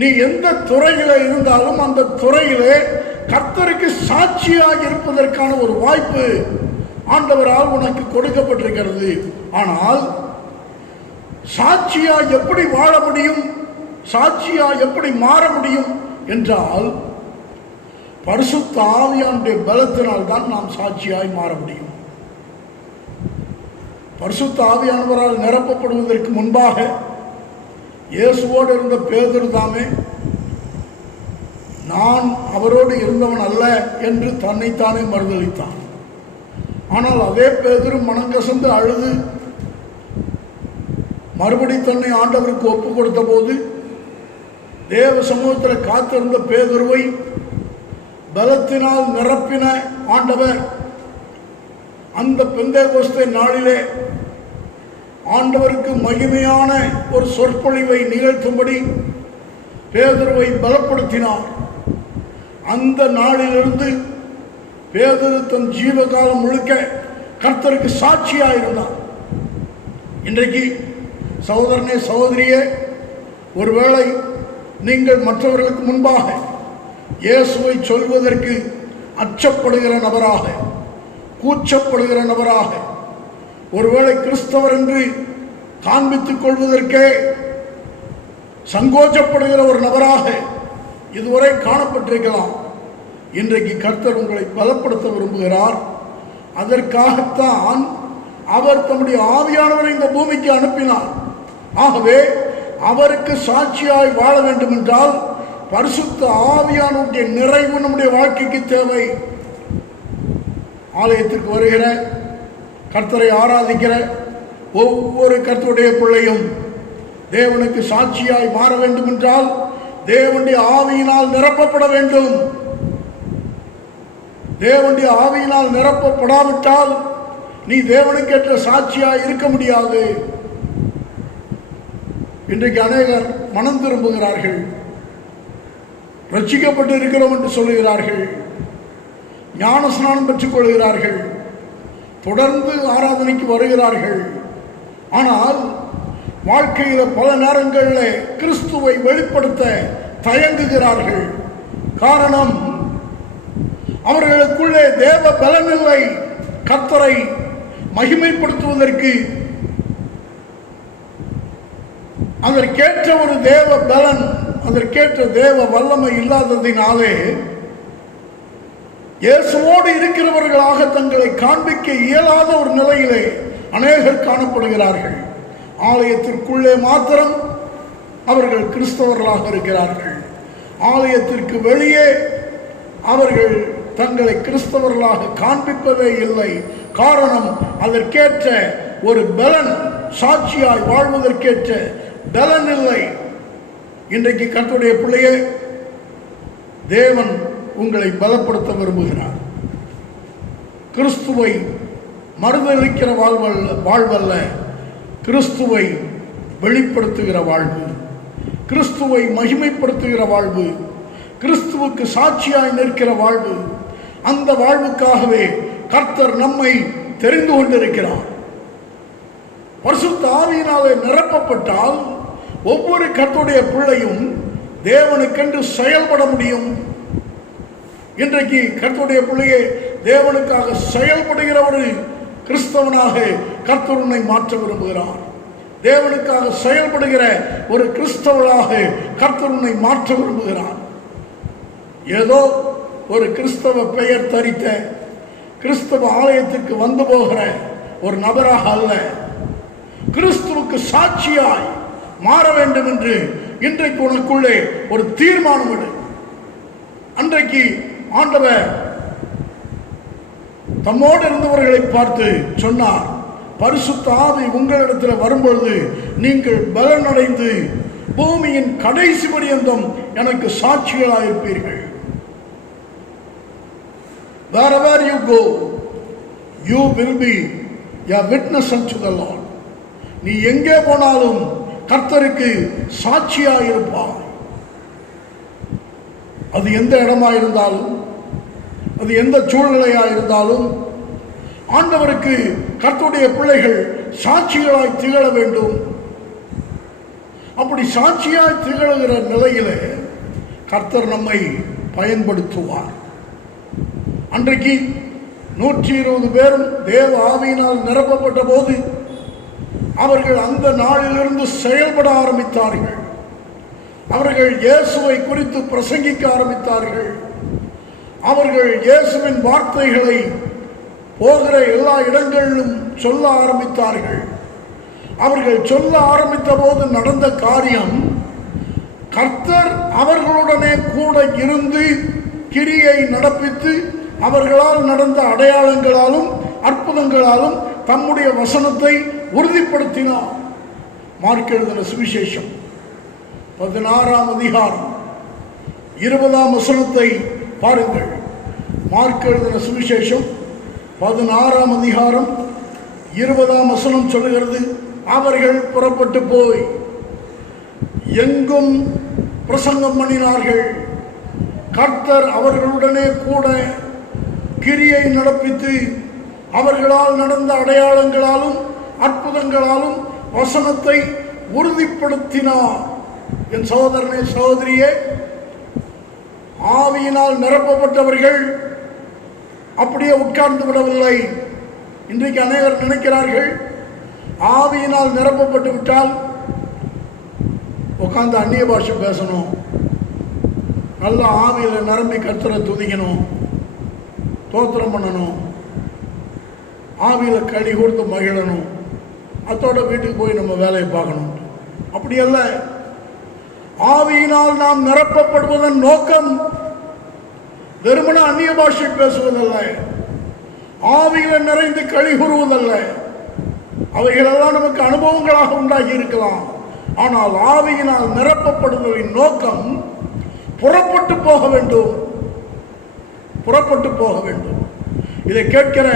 நீ எந்த துறையில இருந்தாலும் அந்த துறையிலே கர்த்தருக்கு சாட்சியாக இருப்பதற்கான ஒரு வாய்ப்பு ஆண்டவரால் உனக்கு கொடுக்கப்பட்டிருக்கிறது. ஆனால் சாட்சியா எப்படி வாழ முடியும், சாட்சியா எப்படி மாற முடியும் என்றால் பரிசுத்த ஆவியானுடைய பலத்தினால் தான் நாம் சாட்சியாய் மாற முடியும். பரிசுத்த ஆவியானவரால் நிரப்பப்படுவதற்கு முன்பாக இயேசுவோடு இருந்த பேதுரு தாமே நான் அவரோடு இருந்தவன் அல்ல என்று தன்னைத்தானே மறுதலித்தான். ஆனால் அதே பேதுரு மனங்கசந்து அழுது மறுபடி தன்னை ஆண்டவருக்கு ஒப்பு கொடுத்த போது தேவ சமூகத்தில் காத்திருந்த பேதுருவை பலத்தினால் நிரப்பின ஆண்டவர் அந்த பெந்தேகோஸ்தே நாளிலே ஆண்டவருக்கு மகிமையான ஒரு சொற்பொழிவை நிகழ்த்தும்படி பேதுருவை பலப்படுத்தினார். அந்த நாளிலிருந்து பேதுரு தன் ஜீவகாலம் முழுக்க கர்த்தருக்கு சாட்சியாக இருந்தார். இன்றைக்கு சகோதரனே, சகோதரியே, ஒருவேளை நீங்கள் மற்றவர்களுக்கு முன்பாக இயேசுவை சொல்வதற்கு அச்சப்படுகிற நபராக, கூச்சப்படுகிற நபராக, ஒருவேளை கிறிஸ்தவர் என்று காண்பித்துக் கொள்வதற்கே சங்கோச்சப்படுகிற ஒரு நபராக இதுவரை காணப்பட்டிருக்கலாம். இன்றைக்கு கர்த்தர் உங்களை பலப்படுத்த விரும்புகிறார். அதற்காகத்தான் அவர் தம்முடைய ஆவியானவரை இந்த பூமிக்கு அனுப்பினார். ஆகவே அவருக்கு சாட்சியாய் வாழ வேண்டும் என்றால் பரிசுத்த ஆவியானவருடைய நிறைவு நம்முடைய வாழ்க்கைக்கு தேவை. ஆலயத்திற்கு வருகிற, கர்த்தரை ஆராதிக்கிற ஒவ்வொரு கர்த்தருடைய பிள்ளையும் தேவனுக்கு சாட்சியாய் மாற வேண்டும் என்றால் தேவனுடைய ஆவியினால் நிரப்பப்பட வேண்டும். தேவனுடைய ஆவியினால் நிரப்பப்படாவிட்டால் நீ தேவனுக்கேற்ற சாட்சியாய் இருக்க முடியாது. இன்றைக்கு அநேகர் மனம் திரும்புகிறார்கள், ரட்சிக்கப்பட்டு இருக்கிறோம் என்று சொல்லுகிறார்கள், ஞான ஸ்நானம் பெற்றுக் கொள்கிறார்கள், தொடர்ந்து ஆராதனைக்கு வருகிறார்கள். ஆனால் வாழ்க்கையில் பல நேரங்களில் கிறிஸ்துவை வெளிப்படுத்த தயங்குகிறார்கள். காரணம், அவர்களுக்குள்ளே தேவ பலனில்லை. கர்த்தரை மகிமைப்படுத்துவதற்கு அதற்கேற்ற ஒரு தேவ பலன், அதற்கேற்ற தேவ வல்லமை இல்லாததினாலே இயேசுவோடு இருக்கிறவர்களாக தங்களை காண்பிக்க இயலாத ஒரு நிலையிலே அநேகர் காணப்படுகிறார்கள். ஆலயத்திற்குள்ளே மாத்திரம் அவர்கள் கிறிஸ்தவர்களாக இருக்கிறார்கள். ஆலயத்திற்கு வெளியே அவர்கள் தங்களை கிறிஸ்தவர்களாக காண்பிப்பதே இல்லை. காரணம், அதற்கேற்ற ஒரு பலன், சாட்சியாய் வாழ்வதற்கேற்ற பலன் இல்லை. இன்றைக்கு கர்த்தருடைய பிள்ளையே, தேவன் உங்களை பலப்படுத்த விரும்புகிறார். கிறிஸ்துவை மறுதலிக்கிற வாழ்வல்ல, கிறிஸ்துவை வெளிப்படுத்துகிற வாழ்வு, கிறிஸ்துவை மகிமைப்படுத்துகிற வாழ்வு, கிறிஸ்துவுக்கு சாட்சியாய் நிற்கிற வாழ்வு. அந்த வாழ்வுக்காகவே கர்த்தர் நம்மை தெரிந்து கொண்டிருக்கிறார். பரிசுத்த ஆவியினாலே நிரப்பப்பட்டால் ஒவ்வொரு கர்த்தருடைய பிள்ளையும் தேவனுக்கென்று செயல்பட முடியும். இன்றைக்கு கர்த்தருடைய பிள்ளையே, தேவனுக்காக செயல்படுகிற ஒரு கிறிஸ்தவனாக கர்த்தர் உன்னை மாற்ற விரும்புகிறார். தேவனுக்காக செயல்படுகிற ஒரு கிறிஸ்தவனாக கர்த்தர் உன்னை மாற்ற விரும்புகிறார். ஏதோ ஒரு கிறிஸ்தவ பெயர் தரித்த, கிறிஸ்தவ ஆலயத்திற்கு வந்து போகிற ஒரு நபராக அல்ல, கிறிஸ்துவுக்கு சாட்சியாய் மாற வேண்டும் என்று இன்றைக்கு உனக்குள்ளே ஒரு தீர்மானம் எடு. அன்றைக்கு ஆண்டவர் தம்மோடு இருந்தவர்களை பார்த்து சொன்னார், பரிசுத்த ஆவி உங்களிடத்தில் வரும்பொழுது நீங்கள் பலனடைந்து பூமியின் கடைசி பரியந்தம் எனக்கு சாட்சிகளாயிருப்பீர்கள். Wherever you go, you will be a witness unto the Lord. நீ எங்கே போனாலும் கர்த்தருக்கு சாட்சியாயிருப்பாய். அது எந்த இடமாயிருந்தாலும், அது எந்த சூழ்நிலையாயிருந்தாலும், ஆண்டவருக்கு கர்த்தருடைய பிள்ளைகள் சாட்சிகளாய் திகழ வேண்டும். அப்படி சாட்சியாய் திகழ்கிற நிலையிலே கர்த்தர் நம்மை பயன்படுத்துவார். அன்றைக்கு 120 பேரும் தேவ ஆவியினால் நிரப்பப்பட்ட போது அவர்கள் அந்த நாளிலிருந்து செயல்பட ஆரம்பித்தார்கள். அவர்கள் இயேசுவை குறித்து பிரசங்கிக்க ஆரம்பித்தார்கள். அவர்கள் இயேசுவின் வார்த்தைகளை போகிற எல்லா இடங்களிலும் சொல்ல ஆரம்பித்தார்கள். அவர்கள் சொல்ல ஆரம்பித்த போது நடந்த காரியம், கர்த்தர் அவர்களுடனே கூட இருந்து கிரியை நடப்பித்து அவர்களால் நடந்த அடையாளங்களாலும் அற்புதங்களாலும் தம்முடைய வசனத்தை உறுதிப்படுத்தினார். மார்க் எழுதின சுவிசேஷம் 16ஆம் அதிகாரம் 20ஆம் வசனத்தை பாருங்கள். மார்க் எழுதின சுவிசேஷம் 16ஆம் அதிகாரம் 20ஆம் வசனம் சொல்லுகிறது, அவர்கள் புறப்பட்டு போய் எங்கும் பிரசங்கம் பண்ணினார்கள். கர்த்தர் அவர்களுடனே கூட கிரியை நடப்பித்து அவர்களால் நடந்த அடையாளங்களாலும் அற்புதங்களாலும் வசனத்தை உறுதிப்படுத்தினார். என் சகோதரனே, சகோதரியே, ஆவியினால் நிரப்பப்பட்டவர்கள் அப்படியே உட்கார்ந்து விடவில்லை. இன்றைக்கு அனைவரும் நினைக்கிறார்கள் ஆவியினால் நிரப்பப்பட்டு விட்டால் உட்கார்ந்து அந்நிய பாஷை பேசணும், நல்ல ஆவியில் நிரம்பி கர்த்தரை துதிக்கணும், தோத்திரம் பண்ணணும், ஆவியில் களி கொடுத்து மகிழணும், அதோட வீட்டுக்கு போய் நம்ம வேலையை பார்க்கணும். அப்படியல்ல, ஆவியினால் நாம் நிரப்பப்படுவதன் நோக்கம் வெறுமன அந்நிய பாஷை பேசுவதல்ல, ஆவியில நிறைந்து களி கூறுவதல்ல. அவைகளெல்லாம் நமக்கு அனுபவங்களாக உண்டாகி இருக்கலாம். ஆனால் ஆவியினால் நிரப்பப்படுவதின் நோக்கம் புறப்பட்டு போக வேண்டும், புறப்பட்டு போக வேண்டும். இதை கேட்கிற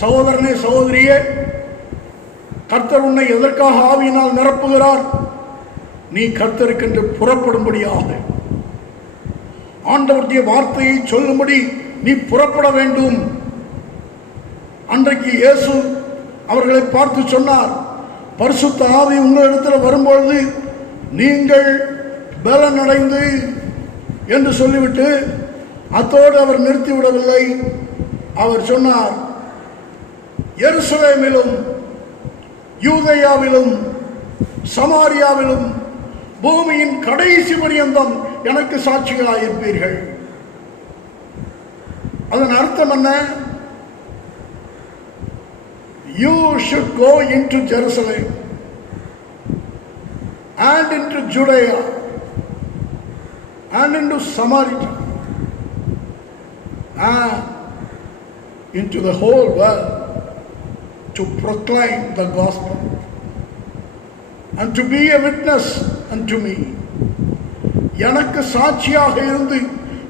சகோதரனே, சகோதரியே, கர்த்தர் உன்னை எதற்காக ஆவியினால் நிரப்புகிறார்? நீ கர்த்தருக்கென்று புறப்படும்படியாக, ஆண்டவருடைய வார்த்தையை சொல்லும்படி நீ புறப்பட வேண்டும். அன்றைக்கு இயேசு அவர்களை பார்த்து சொன்னார், பரிசுத்த ஆவி உங்களிடத்தில் வரும்பொழுது நீங்கள் பலன் அடைந்து என்று சொல்லிவிட்டு அத்தோடு அவர் நிறுத்திவிடவில்லை. அவர் சொன்னார், எருசலேமிலும் யூதேயாவிலும் சமாரியாவிலும் பூமியின் கடைசி பரியந்தம் எனக்கு சாட்சிகளாயிருப்பீர்கள். அதன் அர்த்தம் என்ன? You should go into Jerusalem and into Judea and into Samaria and into the whole world to proclaim the gospel and to be a witness unto me. எனக்கு சாட்சியாக இருந்து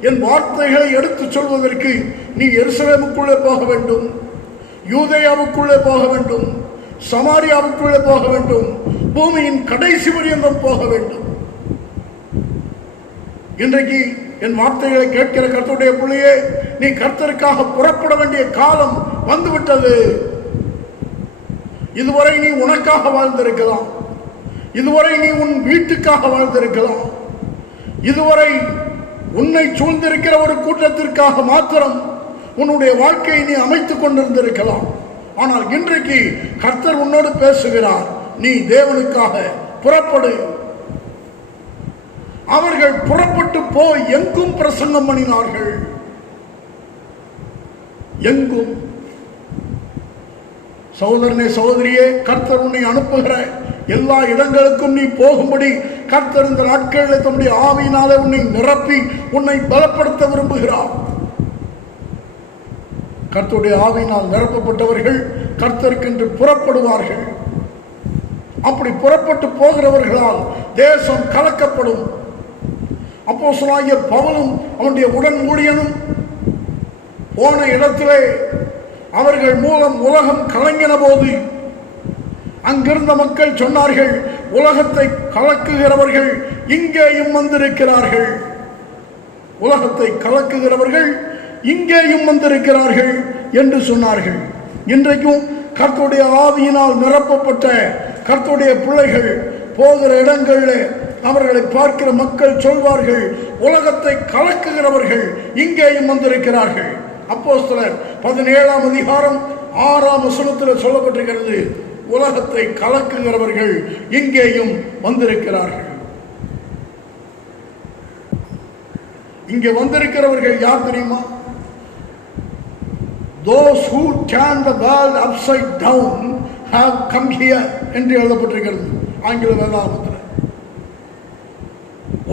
என் வார்த்தைகளை எடுத்துச் சொல்வதற்கு நீ எருசலேமுக்குள்ளே போக வேண்டும், யூதேயாவுக்குள்ளே போக வேண்டும், சமாரியாவுக்குள்ளே போக வேண்டும், பூமியின் கடைசி பரியந்தம் போக வேண்டும். இன்றைக்கு என் வார்த்தைகளை கேட்கிற கர்த்தருடைய பிள்ளையே, நீ கர்த்தருக்காக புறப்பட வேண்டிய காலம் வந்துவிட்டது. இதுவரை நீ உனக்காக வாழ்ந்திருக்கலாம், இதுவரை நீ உன் வீட்டுக்காக வாழ்ந்திருக்கலாம், இதுவரை உன்னை சூழ்ந்திருக்கிற ஒரு கூட்டத்திற்காக மாத்திரம் உன்னுடைய வாழ்க்கையை நீ அமைத்துக் கொண்டிருந்திருக்கலாம். ஆனால் இன்றைக்கு கர்த்தர் உன்னோடு பேசுகிறார், நீ தேவனுக்காக புறப்படு. அவர்கள் புறப்பட்டு போய் எங்கும் பிரசங்கம் பண்ணினார்கள். எங்கும். சகோதரனே, சகோதரியே, கர்த்தர் உன்னை அனுப்புகிற எல்லா இடங்களுக்கும் நீ போகும்படி கர்த்தர் இந்த நாட்களில் தம்முடைய ஆவியினாலே உன்னை நிரப்பி உன்னை பலப்படுத்த விரும்புகிறார். கர்த்தருடைய ஆவியினால் நிரப்பப்பட்டவர்கள் கர்த்தருக்கென்று புறப்படுவார்கள். அப்படி புறப்பட்டு போகிறவர்களால் தேசம் கலக்கப்படும். அப்போஸ்தலனாகிய பவுலும் அவனுடைய உடன் ஊழியனும் போன இடத்திலே அவர்கள் மூலம் உலகம் கலங்கின போது அங்கிருந்த மக்கள் சொன்னார்கள், உலகத்தை கலக்குகிறவர்கள் இங்கேயும் வந்திருக்கிறார்கள், உலகத்தை கலக்குகிறவர்கள் இங்கேயும் வந்திருக்கிறார்கள் என்று சொன்னார்கள். இன்றைக்கும் கர்த்தருடைய ஆவியினால் நிரப்பப்பட்ட கர்த்தருடைய பிள்ளைகள் போகிற இடங்களில் அவர்களை பார்க்கிற மக்கள் சொல்வார்கள், உலகத்தை கலக்குகிறவர்கள் இங்கேயும் வந்திருக்கிறார்கள். அப்போஸ்தலர் 17ஆம் அதிகாரம் 6ஆம் வசனத்தில் சொல்லப்பட்டிருக்கிறது, உலகத்தை கலக்குகிறவர்கள் இங்கேயும் வந்திருக்கிறார்கள். இங்கே வந்திருக்கிறவர்கள் யார் தெரியுமா? Those who turn the world upside down have come here என்று எழுதப்பட்டிருக்கிறது ஆங்கில வேதாகமத்தில்.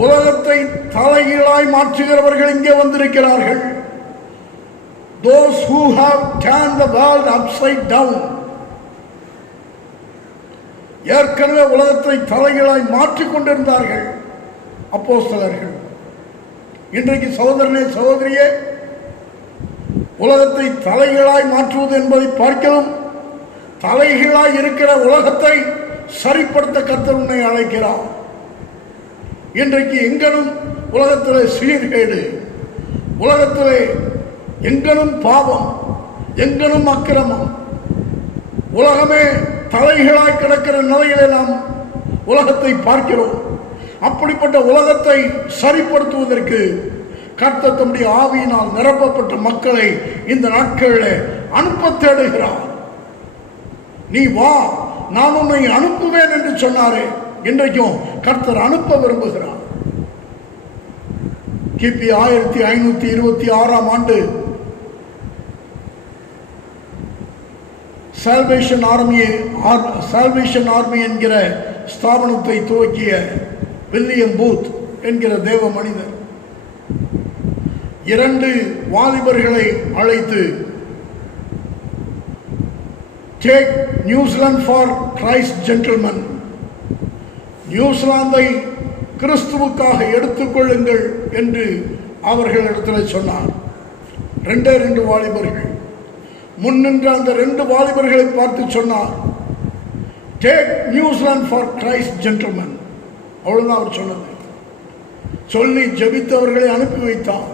உலகத்தை தலைகீழாய் மாற்றுகிறவர்கள் இங்கே வந்திருக்கிறார்கள். Those who have turned the world upside down, ஏற்கனவே உலகத்தை தலைகீழாய் மாற்றிக் கொண்டிருந்தார்கள் அப்போஸ்தலர்கள். இன்றைக்கு சகோதரனே, சகோதரியே, உலகத்தை தலைகீழாய் மாற்றுவது என்பதை பார்க்கலாம். தலைகீழாய் இருக்கிற உலகத்தை சரிப்படுத்த கர்த்தர் உன்னை அழைக்கிறார். இன்றைக்கு எங்கனும் உலகத்திலே சீர்கேடு, உலகத்திலே எங்கனும் பாவம், எங்கனும் அக்கிரமம், உலகமே தலைகீழாய் கிடக்கிற நிலையிலே நாம் உலகத்தை பார்க்கிறோம். அப்படிப்பட்ட உலகத்தை சரிப்படுத்துவதற்கு கர்த்தர் தம்முடைய ஆவியினால் நிரப்பப்பட்ட மக்களை இந்த நாட்களில் அனுப்ப தேடுகிறார். நீ வா, நான் உன்னை அனுப்புவேன் என்று சொன்னாரே, இன்றைக்கும் கர்த்தர் அனுப்ப விரும்புகிறார். கிபி 1526 ஆண்டு சால்வேஷன் ஆர்மி என்கிற ஸ்தாபனத்தை துவக்கிய வில்லியம் பூத் என்கிற தேவ மனிதர் 2 வாலிபர்களை அழைத்து take New Zealand for Christ gentleman, நியூசிலாந்தை கிறிஸ்துவுக்காக எடுத்துக்கொள்ளுங்கள் என்று அவர்களிடத்தில் சொன்னார். 2 வாலிபர்கள் முன்னின்ற அந்த 2 வாலிபர்களை பார்த்து சொன்னார், take New Zealand for Christ gentleman. அவ்வளவுதான் அவர் சொன்னது. சொல்லி ஜெபித்தவர்களை அனுப்பி வைத்தார்.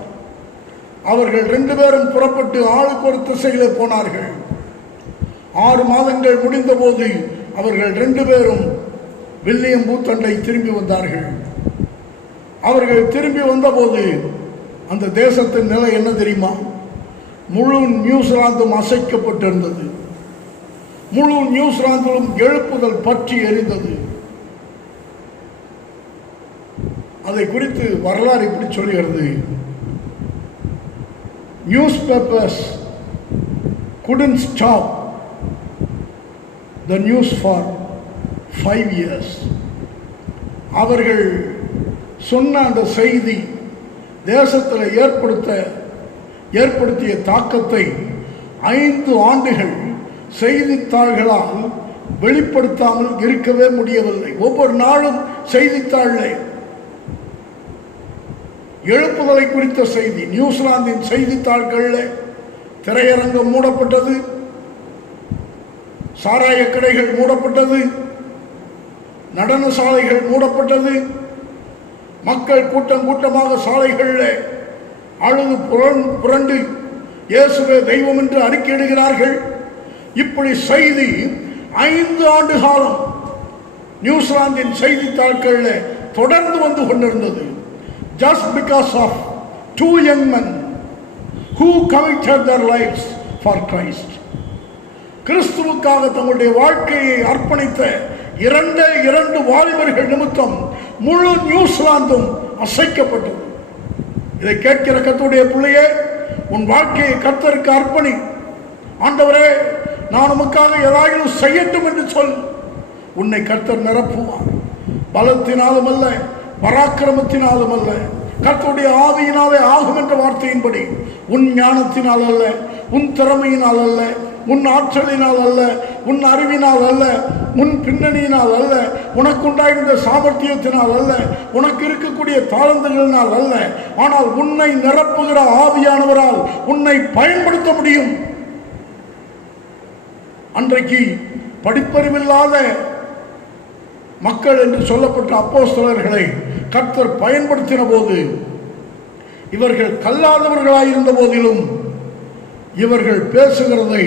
அவர்கள் 2 பேரும் புறப்பட்டு ஆளுக்கு ஒரு திசையிலே போனார்கள். 6 மாதங்கள் முடிந்த போது அவர்கள் 2 பேரும் வில்லியம் பூத்தண்டை திரும்பி வந்தார்கள். அவர்கள் திரும்பி வந்தபோது அந்த தேசத்தின் நிலை என்ன தெரியுமா? முழு நியூசிலாந்தும் அசைக்கப்பட்டிருந்தது. முழு நியூசிலாந்திலும் எழுப்புதல் பற்றி எரிந்தது. அதை குறித்து வரலாறு இப்படி சொல்கிறது, news papers couldn't stop the news for 5 years. அவர்கள் சொன்ன அந்த செய்தி தேசத்தில் ஏற்படுத்திய தாக்கத்தை 5 ஆண்டுகள் செய்தித்தாள்களால் வெளிப்படுத்தாமல் இருக்கவே முடியவில்லை. ஒவ்வொரு நாளும் செய்தித்தாளில் எழுப்புதலை குறித்த செய்தி. நியூசிலாந்தின் செய்தித்தாள்களில் திரையரங்கம் மூடப்பட்டது, சாராய கடைகள் மூடப்பட்டது, நடன சாலைகள் மூடப்பட்டது. மக்கள் கூட்டமாக சாலைகளில் அழுது புரண்டு இயேசுவே தெய்வம் என்று அறிக்கையிடுகிறார்கள். இப்படி செய்தி 5 ஆண்டு காலம் நியூசிலாந்தின் செய்தித்தாள்களில் தொடர்ந்து வந்து கொண்டிருந்தது. just because of 2 young men who committed their lives for Christ. கிறிஸ்துவுக்காக தங்களுடைய வாழ்க்கையை அர்ப்பணித்த 2 வாலிபர்கள் நிமித்தம் முழு நியூசிலாந்தும் அசைக்கப்பட்டது. இதை கேட்கிற கர்த்தருடைய பிள்ளையே, உன் வாழ்க்கையை கர்த்தருக்கு அர்ப்பணி. ஆண்டவரே, நான் உமக்காக ஏதாவது செய்யட்டும் என்று சொல். உன்னை கர்த்தர் நிரப்புவார். பலத்தினாலும் அல்ல, பராக்கிரமத்தினாலும் அல்ல, கர்த்தருடைய ஆவியினாலே ஆகும் என்ற வார்த்தையின்படி, உன் ஞானத்தினால் அல்ல, உன் திறமையினால் அல்ல, உன் ஆற்றலினால் அல்ல, உன் அறிவினால் அல்ல, உன் பின்னணியினால் அல்ல, உனக்கு உண்டாயிருந்த சாமர்த்தியத்தினால் அல்ல, உனக்கு இருக்கக்கூடிய தாளந்துகளினால் அல்ல, ஆனால் உன்னை நிரப்புகிற ஆவியானவரால் உன்னை பயன்படுத்த முடியும். அன்றைக்கு படிப்பறிவில்லாத மக்கள் என்று சொல்லப்பட்ட அப்போஸ்தலர்களை கர்த்தர் பயன்படுத்தின போது, இவர்கள் கல்லாதவர்களாயிருந்த போதிலும் இவர்கள் பேசுகிறதை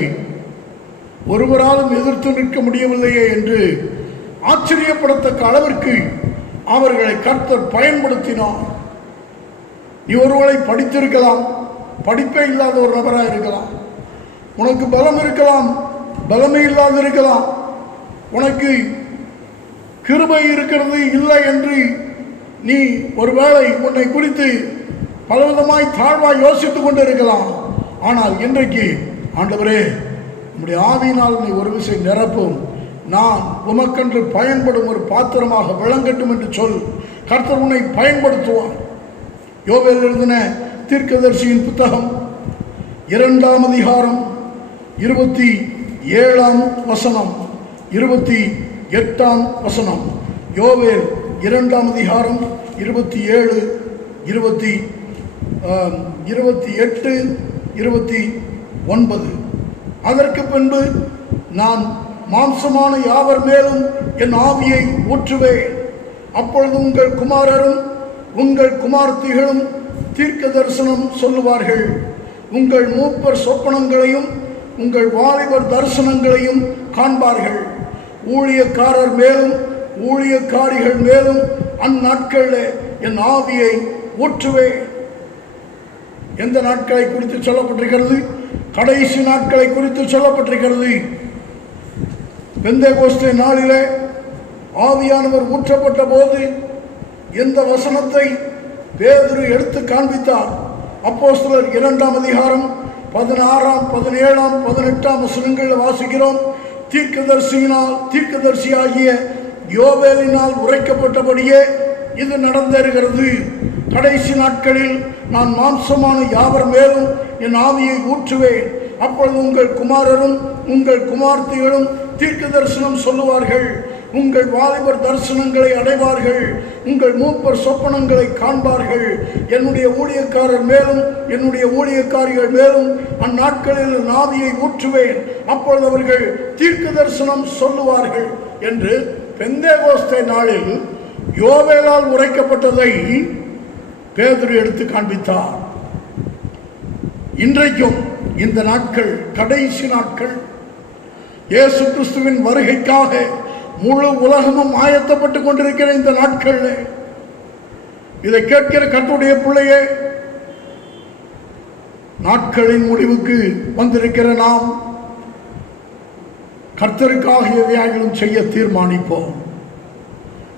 ஒருவராலும் எதிர்த்து நிற்க முடியவில்லையே என்று ஆச்சரியப்படத்தக்க அளவிற்கு அவர்களை கர்த்தர் பயன்படுத்தினார். நீ ஒருவரை படித்திருக்கலாம், படிப்பே இல்லாத ஒரு நபராக இருக்கலாம், உனக்கு பலம் இருக்கலாம், பலமே இல்லாது இருக்கலாம், உனக்கு கிருபை இருக்கிறது இல்லை என்று நீ ஒருவேளை உன்னை குறித்து பலவிதமாய் தாழ்வாய் யோசித்துக் கொண்டு இருக்கலாம். ஆனால் இன்றைக்கு ஆண்டவரே, நம்முடைய ஆவியினால் நீ ஒரு விஷயம் நிரப்பும், நான் உமக்கென்று பயன்படும் ஒரு பாத்திரமாக விளங்கட்டும் என்று சொல். கர்த்தர் உன்னை பயன்படுத்துவார். யோவேல் எழுதின தீர்க்கதரிசியின் புத்தகம் 2ஆம் அதிகாரம் 27ஆம் வசனம், 28ஆம் வசனம். யோவேல் 2ஆம் அதிகாரம் 27, 28, 29. அதற்கு பின்பு நான் மாம்சமான யாவர் மேலும் என் ஆவியை ஊற்றுவேன். அப்பொழுது உங்கள் குமாரரும் உங்கள் குமார்த்திகளும் தீர்க்க தரிசனம் சொல்லுவார்கள். உங்கள் மூப்பர் சொப்பனங்களையும் உங்கள் வாலிபர் தரிசனங்களையும் காண்பார்கள். ஊழியக்காரர் மேலும் ஊழியக்காரிகள் மேலும் அந்நாட்களில் என் ஆவியை ஊற்றுவேன். எந்த நாட்களை குறித்து சொல்லப்பட்டிருக்கிறது? கடைசி நாட்களை குறித்து சொல்லப்பட்டிருக்கிறது. பெந்தேகோஸ்தே நாளிலே ஆவியானவர் ஊற்றப்பட்ட போது எந்த வசனத்தை பேதுரு எடுத்து காண்பித்தார்? அப்போஸ்தலர் 2ஆம் அதிகாரம் 16ஆம் 17ஆம் 18ஆம் வசனங்களில் வாசிக்கிறோம். தீர்க்கதரிசியாகிய யோவேலினால் உரைக்கப்பட்டபடியே இது நடந்தேறுகிறது. கடைசி நாட்களில் நான் மாம்சமான யாவர் மேலும் என் ஆவியை ஊற்றுவேன். அப்பொழுது உங்கள் குமாரரும் உங்கள் குமார்த்திகளும் தீர்க்க தரிசனம் சொல்லுவார்கள். உங்கள் வாலிபர் தரிசனங்களை அடைவார்கள். உங்கள் மூப்பர் சொப்பனங்களை காண்பார்கள். என்னுடைய ஊழியக்காரர் மேலும் என்னுடைய ஊழியக்காரிகள் மேலும் அந்நாட்களில் ஆவியை ஊற்றுவேன். அப்பொழுது அவர்கள் தீர்க்க தரிசனம் சொல்லுவார்கள் என்று பெந்தேகோஸ்தே நாளில் யோவேலால் உரைக்கப்பட்டதை பேதுரு எடுத்து காண்பித்தார். இன்றைக்கும் இந்த நாட்கள் கடைசி நாட்கள். இயேசு கிறிஸ்துவின் வருகைக்காக முழு உலகமும் ஆயத்தப்பட்டுக் கொண்டிருக்கிற இந்த நாட்கள், இதை கேட்கிற கர்த்தருடைய பிள்ளையே, நாட்களின் முடிவுக்கு வந்திருக்கிற நாம் கர்த்தருக்காக எதையாகிலும் செய்ய தீர்மானிப்போம்.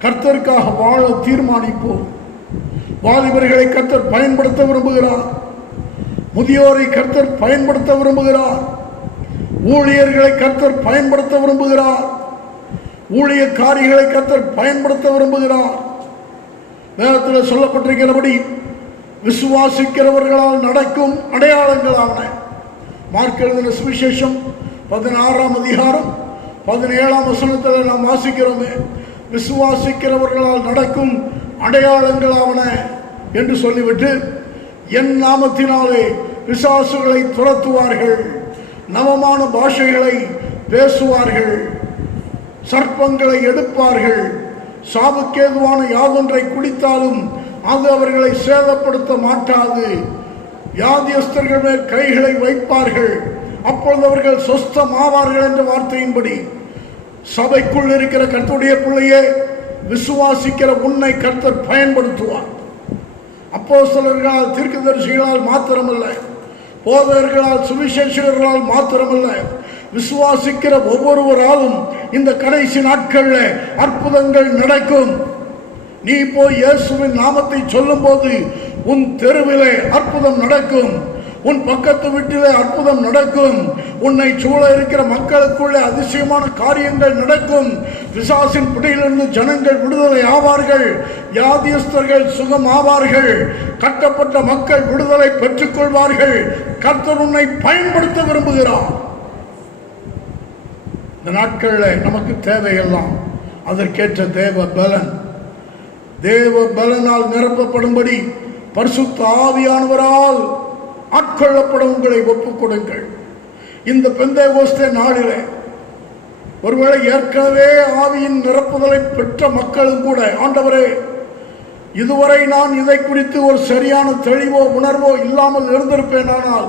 கர்த்தருக்காக வாழ தீர்மானிப்போம். வாலிபர்களை கர்த்தர் பயன்படுத்த விரும்புகிறார். முதியோரை கர்த்தர் பயன்படுத்த விரும்புகிறார். ஊழியர்களை கர்த்தர் பயன்படுத்த விரும்புகிறார். ஊழியக்காரிகளை கர்த்தர் பயன்படுத்த விரும்புகிறார். வேதத்தில் சொல்லப்பட்டிருக்கிறபடி விசுவாசிக்கிறவர்களால் நடக்கும் அடையாளங்களான மார்க் எழுதின சுவிசேஷம் 16ஆம் அதிகாரம் 17ஆம் வசனத்தில் நாம் வாசிக்கிறோமே, விசுவாசிக்கிறவர்களால் நடக்கும் அடையாளங்களாவன என்று சொல்லிவிட்டு, என் நாமத்தினாலே பிசாசுகளை துரத்துவார்கள், நவமான பாஷைகளை பேசுவார்கள், சர்ப்பங்களை எடுப்பார்கள், சாவுக்கேதுவான யாதொன்றை குடித்தாலும் அது அவர்களை சேதப்படுத்த மாட்டாது, வியாதியஸ்தர்கள் மேல் கைகளை வைப்பார்கள், அப்பொழுது அவர்கள் சொஸ்தமாவார்கள் என்ற வார்த்தையின்படி சபைக்குள் இருக்கிற கர்த்தருடைய பிள்ளையே, விசுவாசிக்கிற உன்னை கர்த்தர் பயன்படுத்துவார். அப்போஸ்தலர்களால் தீர்க்கதரிசிகளால் மாத்திரமல்ல, போதகர்களால் சுவிசேஷகர்களால் மாத்திரமல்ல, விசுவாசிக்கிற ஒவ்வொருவராலும் இந்த கடைசி நாட்களில் அற்புதங்கள் நடக்கும். நீ போய் இயேசுவின் நாமத்தை சொல்லும் போது உன் தெருவிலே அற்புதம் நடக்கும். உன் பக்கத்து வீட்டிலே அற்புதம் நடக்கும். உன்னை சூழ இருக்கிற மக்களுக்குள்ளே அதிசயமான காரியங்கள் நடக்கும். பிசாசின் பிடியிலிருந்து ஜனங்கள் விடுதலை ஆவார்கள். வியாதியஸ்தர்கள் சுகம் ஆவார்கள். கட்டப்பட்ட மக்கள் விடுதலை பெற்றுக்கொள்வார்கள். கர்த்தர் உன்னை பயன்படுத்த விரும்புகிறார். இந்த நாட்களில் நமக்கு தேவையெல்லாம் அதற்கேற்ற தேவ பலன், தேவ பலனால் நிரப்பப்படும்படி பரிசுத்த ஆவியானவரால் ஆட்கொள்ளப்பட உங்களை ஒப்புக் கொடுங்கள். இந்த பெந்தேகோஸ்தே நாளிலே ஒருவேளை ஏற்கனவே ஆவியின் நிரப்புதலை பெற்ற மக்களும் கூட, ஆண்டவரே, இதுவரை நான் இதை குறித்து ஒரு சரியான தெளிவோ உணர்வோ இல்லாமல் இருந்திருப்பேன். ஆனால்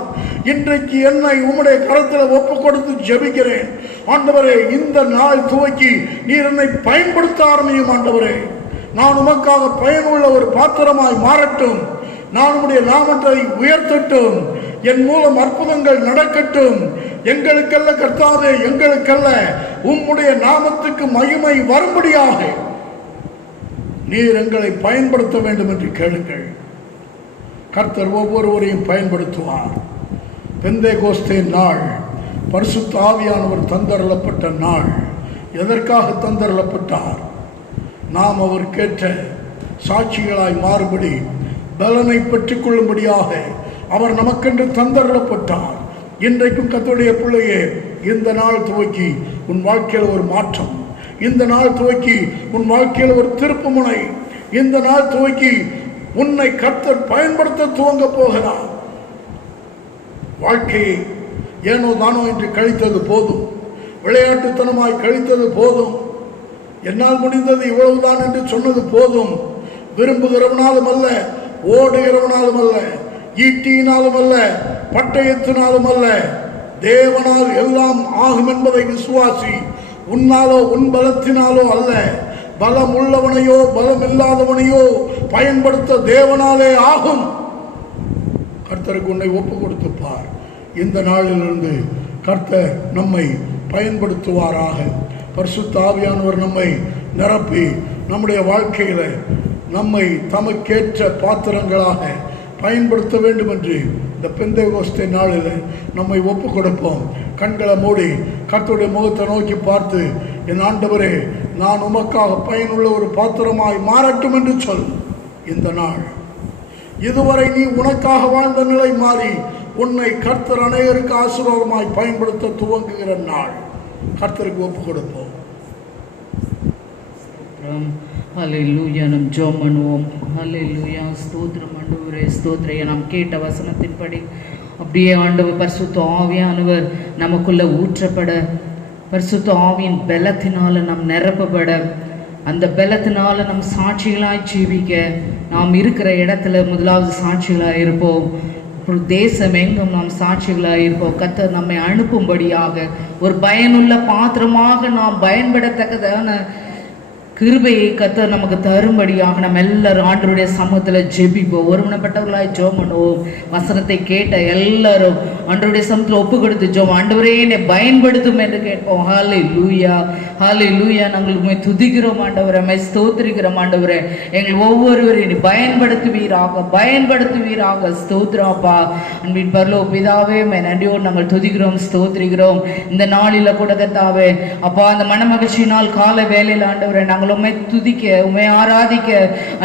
இன்றைக்கு என்னை உம்முடைய கரத்தில் ஒப்புக் கொடுத்து ஜெபிக்கிறேன். ஆண்டவரே, இந்த நாள் துவக்கி நீர் என்னை பயன்படுத்த ஆரம்பியும். ஆண்டவரே, நான் உமக்காக பயனுள்ள ஒரு பாத்திரமாய் மாறட்டும். நான் உம்முடைய நாமத்தை உயர்த்தட்டும். என் மூலம் அற்புதங்கள் நடக்கட்டும். எங்களுக்கல்ல கர்த்தாவே, எங்களுக்கல்ல, உம்முடைய நாமத்துக்கு மகிமை வரும்படியாக நீர் எங்களை பயன்படுத்த வேண்டும் என்று கேளுங்கள். கர்த்தர் ஒவ்வொருவரையும் பயன்படுத்துவார். பெந்தேகோஸ்தே நாள் பரிசுத்த ஆவியானவர் தந்தரப்பட்ட நாள். எதற்காக தந்தரப்பட்டார்? நாம் அவருக்கேற்ற சாட்சிகளாய் மாறுபடி பலனை பெற்றுக் கொள்ளும்படியாக அவர் நமக்கென்று தந்தரப்பட்டார். இன்றைக்கும் கர்த்தருடைய பிள்ளையே, இந்த நாள் துவக்கி உன் வாழ்க்கையில் ஒரு மாற்றம், இந்த நாள் துவக்கி உன் வாழ்க்கையில் ஒரு திருப்புமுனை, இந்த நாள் துவக்கி உன்னை கர்த்தர் பயன்படுத்த துவங்க போகிறார். வாழ்க்கையை ஏனோ தானோ என்று கழித்தது போதும், விளையாட்டுத்தனமாய் கழித்தது போதும், என்னால் முடிந்தது இவ்வளவுதான் என்று சொன்னது போதும். விரும்புகிறவனாலும் அல்ல, ஓடுகிறவனாலும் அல்ல, ஈட்டியினாலும் அல்ல, பட்டயத்தினாலும் அல்ல, தேவனால் எல்லாம் ஆகும் என்பதை விசுவாசி. உன்னாலோ உன் பலத்தினாலோ அல்ல, பலம் உள்ளவனையோ பலம் இல்லாதவனையோ பயன்படுத்த தேவனாலே ஆகும். கர்த்தருக்கு உன்னை ஒப்பு கொடுத்து பார். இந்த நாளிலிருந்து கர்த்தர் நம்மை பயன்படுத்துவாராக. பரிசுத்த ஆவியானவர் நம்மை நிரப்பி நம்முடைய வாழ்க்கையில் நம்மை தமக்கேற்ற பாத்திரங்களாக பயன்படுத்த வேண்டும் என்று இந்த பெந்தேகோஸ்தே நாளில் நம்மை ஒப்பு கொடுப்போம். கண்களை மூடி கர்த்தருடைய முகத்தை நோக்கி பார்த்து, என் ஆண்டவரே, நான் உமக்காக பயனுள்ள ஒரு பாத்திரமாய் மாறட்டும் என்று சொல். இந்த நாள் இதுவரை நீ உனக்காக வாழ்ந்த நிலை மாறி உன்னை கர்த்தர் அநேகருக்கு ஆசீர்வாதமாய் பயன்படுத்த துவங்குகிற நாள். கர்த்தருக்கு ஒப்பு கொடுப்போம். ஹல்லேலூயா. நாம் ஜெபம் பண்ணுவோம். ஹல்லேலூயா. ஸ்தோத்திரம் ஆண்டவரே, ஸ்தோத்திரம். நாம் கேட்ட வசனத்தின்படி அப்படியே ஆண்டவர் பரிசுத்த ஆவியானவர் நமக்குள்ள ஊற்றப்பட, பரிசுத்த ஆவியின் பலத்தினால நாம் நிரப்பப்பட, அந்த பலத்தினால நம் சாட்சிகளாய் ஜீவிக்க, நாம் இருக்கிற இடத்துல முதலாவது சாட்சிகளாக இருப்போம். தேசம் எங்கும் நாம் சாட்சிகளாக இருப்போம். கர்த்தர் நம்மை அனுப்பும்படியாக ஒரு பயனுள்ள பாத்திரமாக நாம் பயன்படத்தக்கதான கிருபையை கர்த்தர் நமக்கு தரும்படியாக நம்ம எல்லாரும் ஆண்டவருடைய சமூகத்தில் ஜெபிப்போம். ஒருமனப்பட்டவர்களாய் ஜெபம் பண்ணுவோம். வசனத்தை கேட்ட எல்லாரும் ஆண்டவருடைய சமூகத்தில் ஒப்பு கொடுத்து ஜெபம், ஆண்டவரே என்னை பயன்படுத்தும் என்று கேட்போம். ஹல்லேலூயா, ஹல்லேலூயா. நாங்கள் உண்மை துதிக்கிறோம் ஆண்டவரே, உம்மை ஸ்தோத்திரிக்கிறோம் ஆண்டவரே. எங்கள் ஒவ்வொருவரையும் பயன்படுத்துவீராக, பயன்படுத்துவீராக. ஸ்தோத்திரப்பா. அன்பின் பரலோக பிதாவே, உம்மை நன்றியோடு நாங்கள் துதிக்கிறோம், ஸ்தோத்திரிக்கிறோம். இந்த நாளில் கூட கர்த்தாவே அப்பா, அந்த மனமகிழ்ச்சி நாள் கால வேலையில் ஆண்டவரே நாங்கள் உம்மை துதிக்க, உம்மை ஆராதிக்க,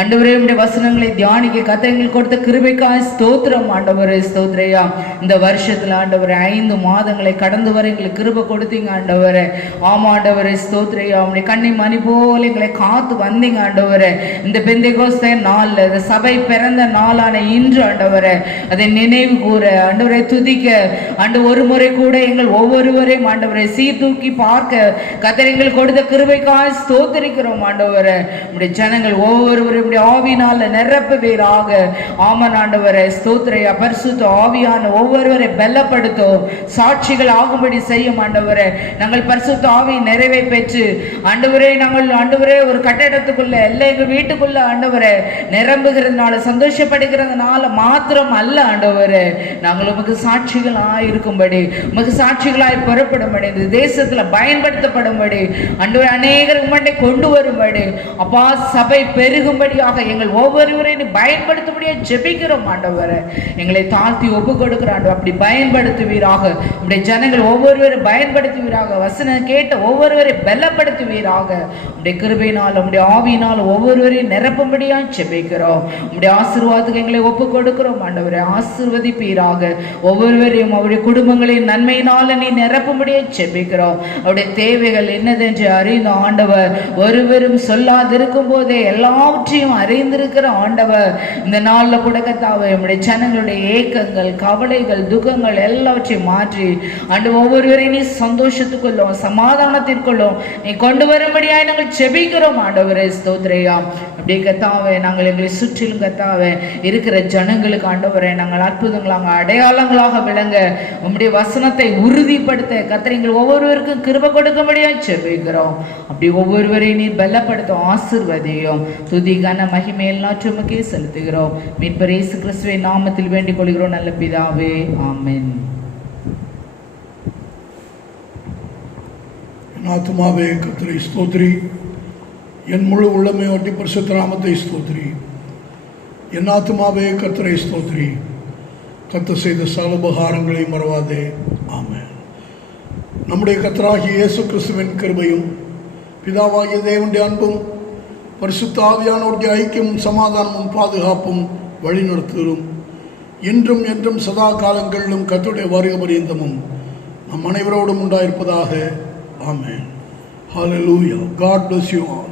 ஆண்டவரே உம்முடைய வசனங்களை தியானிக்க கர்த்தர் எங்களுக்கு கொடுத்த கிருபைக்காய் ஸ்தோத்திரம் ஆண்டவரே, ஸ்தோத்திரையா. இந்த வருஷத்துல ஆண்டவரே 5 மாதங்களை கடந்து வர எங்களுக்கு கிருபை கொடுத்தீங்க ஆண்டவரே. ஆமா ஆண்டவரே, ஸ்தோத்திரையா. உம்முடைய கண்ணி மணி போல எங்களை காத்து வந்தீங்க ஆண்டவரே. இந்த பெந்தேகோஸ்தே நாள்ல, இந்த சபை பிறந்த நாளான இன்று ஆண்டவரே அதை நினைவு கூற, ஆண்டவரை துதிக்க, ஆண்டு ஒரு முறை கூட எங்கள் ஒவ்வொருவரையும் ஆண்டவரை சீர்தூக்கி பார்க்க கர்த்தர் எங்களுக்கு கொடுத்த கிருபைக்காய் ஸ்தோத்திரிக்கிறோம் ஆண்டவரே. உம்முடைய ஜனங்கள் ஒவ்வொருவரும் ஆவியினால நிரப்புவீராக. ஆமன் ஆண்டவரே, ஸ்தோத்திரையா. பரிசுத்த ஆவியான ஒவ்வொருவரை பலப்படுத்தும், சாட்சிகள் ஆகும்படி செய்யும் ஆண்டவரே. நாங்கள் பரிசுத்த ஆவியின் நிறைவை பெற்று ஆண்டவரே, நாங்கள் ஆண்டவரே ஒரு கட்டிடத்துக்குள்ள இல்லை, எங்கள் வீட்டுக்குள்ள ஆண்டவரே நிரம்புகிறதுனால, சந்தோஷப்படுகிறதுனால மாத்திரம் அல்ல ஆண்டவரே, நாங்கள் உமக்கு சாட்சிகளாய் இருக்கும்படி, உமக்கு சாட்சிகளாய் புறப்படும்படி, இந்த தேசத்துல பயன்படுத்தப்படும்படி ஆண்டவரே அநேகர் உம்மை கொண்டு வரும்படி, அப்பா சபை பெருகும்படியாக எங்கள் ஒவ்வொருவரையும் பயன்படுத்தும்படியாக ஜெபிக்கிறோம் ஆண்டவரே. எங்களை தாழ்த்தி ஒப்பு கொடுக்கிற ஆண்டவர் அப்படி பயன்படுத்துவீராக. உம்முடைய ஜனங்கள் ஒவ்வொருவரும் பயன்படுத்துவீராக. வசனம் கேட்ட ஒவ்வொருவரை பலப்படுத்துவீராக. உம்முடைய கிருபையினால், உம்முடைய ஆவியினால் ஒவ்வொருவரையும் நிரப்பும்படியாக ஜெபிக்கிறோம். உம்முடைய ஆசீர்வாதத்துக்கு எங்களை ஒப்பு கொடுக்கிறோம் ஆண்டவரே. ஆசீர்வதிப்பீராக. ஒவ்வொருவரையும் அவருடைய குடும்பங்களின் நன்மையினால நீ நிரப்பும்படியாக ஜெபிக்கிறோம். அவருடைய தேவைகள் என்னதென்று அறிந்த ஆண்டவர், ஒருவரும் சொல்லாதிருக்கும் போதே எல்லாவற்றையும் அறிந்திருக்கிற ஆண்டவர், இந்த நாளில் கூட கர்த்தாவே நம்முடைய ஜனங்களுடைய ஏக்கங்கள், கவலைகள், துக்கங்கள் எல்லாவற்றையும் மாற்றி ஆண்டு ஒவ்வொருவரையும் நீ சந்தோஷத்துக்குள்ளும் சமாதானத்திற்குள்ளும் நீ கொண்டு வரும்படியாய் நாங்கள் ஜெபிக்கிறோம் ஆண்டவரே, ஸ்தோத்திரையா. அப்படியே கர்த்தாவே நாங்கள் எங்களை சுற்றிலும் கர்த்தாவே இருக்கிற ஜனங்களுக்கு ஆண்டவரே நாங்கள் அற்புதங்களாக, அடையாளங்களாக விளங்க உம்முடைய வசனத்தை உறுதிப்படுத்த கர்த்தர் எங்கள் ஒவ்வொருவருக்கும் கிருபை கொடுக்கும்படியாய் ஜெபிக்கிறோம். அப்படி ஒவ்வொருவரையும் நீர் பலப்படுத்தும், ஆசீர்வதியும். துதி கன மகிமை எல்லாவற்றையும் உமக்கே செலுத்துகிறோம். மீட்பர் இயேசு கிறிஸ்துவின் நாமத்தில் வேண்டிக் கொள்கிறோம் நல்ல பிதாவே, ஆமென். என் ஆத்துமாவே கர்த்தரை ஸ்தோத்திரி, என் முழு உள்ளமே ஒட்டி பரிசுத்த நாமத்தை ஸ்தோத்திரி. என் ஆத்துமாவே கர்த்தரை ஸ்தோத்திரி, கர்த்தர் செய்த சகல உபகாரங்களை மறவாதே, ஆமென். நம்முடைய கர்த்தராகிய இயேசு கிறிஸ்துவின் கிருபையும், பிதாவாகிய தேவனுடைய அன்பும், பரிசுத்த ஆவியானவருடைய ஐக்கியமும், சமாதானமும், பாதுகாப்பும், வழிநடத்துதலும் இன்றும் என்றும் சதா காலங்களிலும் கர்த்தருடைய வருகை பரியந்தமும் நம் அனைவரோடும் உண்டாயிருப்பதாக, ஆமென். ஹல்லேலூயா. God bless you all.